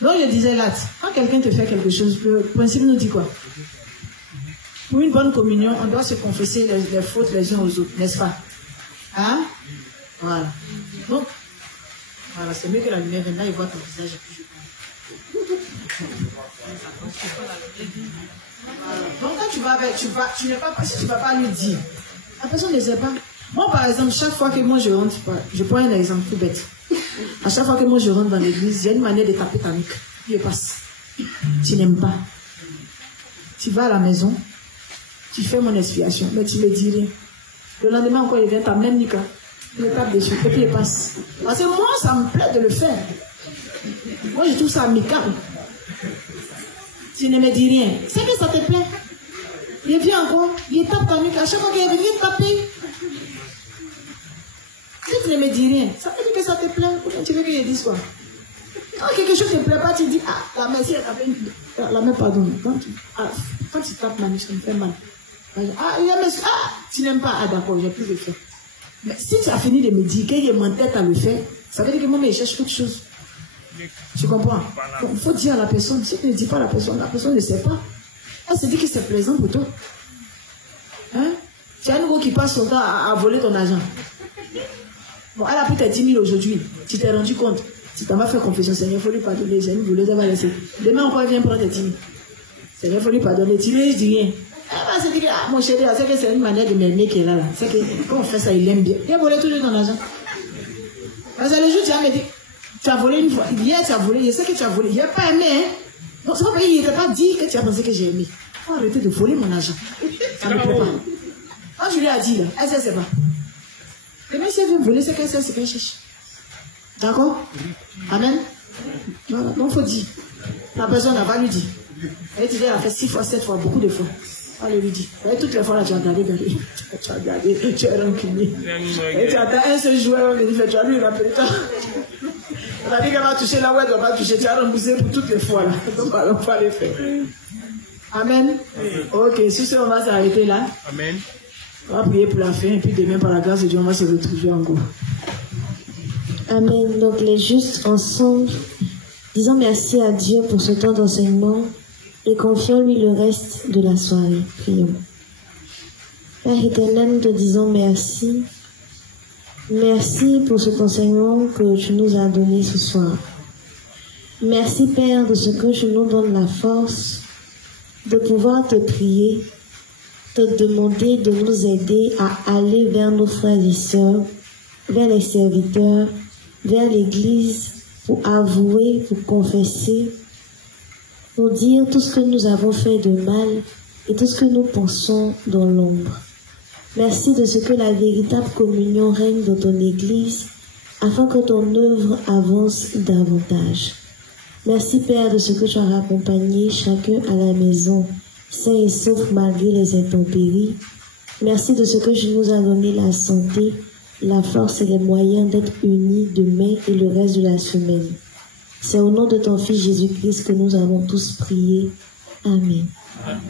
Donc, je disais là, quand quelqu'un te fait quelque chose, le principe nous dit quoi? Pour une bonne communion, on doit se confesser les fautes les uns aux autres, n'est-ce pas? Hein? Voilà. Donc, voilà, c'est mieux que la lumière vienne là, il voit ton visage et puis je pense. Donc quand tu vas avec, tu n'es pas, si tu ne vas pas lui dire, la personne ne sait pas. Moi par exemple, chaque fois que moi je rentre, je prends un exemple tout bête. À chaque fois que moi je rentre dans l'église, il y a une manière de taper ta nuque. Je passe. Tu n'aimes pas. Tu vas à la maison, tu fais mon expiation, mais tu ne me dis rien. Le lendemain encore, il vient ta même nuque, il me tape dessus, et puis il passe. Parce que moi, ça me plaît de le faire. Moi, je trouve ça amical. Tu ne me dis rien. C'est que ça te plaît. Il vient encore, il tape ta nuque. À chaque fois qu'il vient taper. Si tu ne me dis rien, ça veut dire que ça te plaît. Tu veux que je dise quoi? Quand quelque chose ne te plaît pas, tu dis, ah, la main, si elle tape la main, pardon. Quand tu tapes ma nuque, ça me fait mal. Ah, tu n'aimes pas. Ah, d'accord, j'ai plus de faire. Mais si tu as fini de me dire qu'il y a mon tête à le faire, ça veut dire que moi, je cherche autre chose. Tu comprends? Il faut dire à la personne. Si tu ne dis pas à la personne ne sait pas. Elle se dit que c'est plaisant pour toi. Hein? Tu as un nouveau qui passe son temps à voler ton argent. Bon, elle a pris tes 10 000 aujourd'hui. Tu t'es rendu compte. Si tu m'as fait confession, Seigneur, il faut lui pardonner. J'ai voulu t'avoir laissé. Demain encore, elle vient prendre tes 10 000. Seigneur, il faut lui pardonner. Tu lui dis rien. Elle va se dire que, ah, mon chéri, c'est que c'est une manière de m'aimer qu'elle a là. C'est que quand on fait ça, il aime bien. Il a volé toujours ton argent. Parce que le jour, tu as me dit, tu as volé une fois. Hier, tu as volé. Je sais que tu as volé. Je n'ai pas aimé, hein. Non, c'est pas parce qu'il ne t'a pas dit que tu as pensé que j'ai aimé. Il faut arrêter de voler mon argent. Ça ne me plaît pas. Quand je lui ai dit, là, elle ne sait pas. Et même si elle veut voler, c'est qu'elle sait ce qu'elle cherche. D'accord? Amen. Voilà. Donc, il faut dire. La personne n'a pas lui dit. Elle dit, elle a fait 6 fois, 7 fois, beaucoup de fois. Elle lui dit. Et toutes les fois, là, tu as regardé. Tu as regardé, tu es rancunier. Et tu attends un seul joueur, il dit, tu as lui rappeler toi. On a dit qu'elle va toucher là où elle ne doit pas toucher. Tu as remboursé pour toutes les fois là. Donc on va les faire. Amen. Ok, sur ce, on va s'arrêter là. Amen. On va prier pour la fin et puis demain, par la grâce de Dieu, on va se retrouver en gros. Amen. Donc les justes ensemble, disons merci à Dieu pour ce temps d'enseignement et confions-lui le reste de la soirée. Prions. Père éternel, nous te disons merci. Merci pour cet enseignement que tu nous as donné ce soir. Merci Père de ce que tu nous donnes la force de pouvoir te prier, te demander de nous aider à aller vers nos frères et sœurs, vers les serviteurs, vers l'église, pour avouer, pour confesser, pour dire tout ce que nous avons fait de mal et tout ce que nous pensons dans l'ombre. Merci de ce que la véritable communion règne dans ton Église, afin que ton œuvre avance davantage. Merci Père de ce que tu as raccompagné chacun à la maison, sain et sauf malgré les intempéries. Merci de ce que tu nous as donné la santé, la force et les moyens d'être unis demain et le reste de la semaine. C'est au nom de ton Fils Jésus-Christ que nous avons tous prié. Amen. Amen.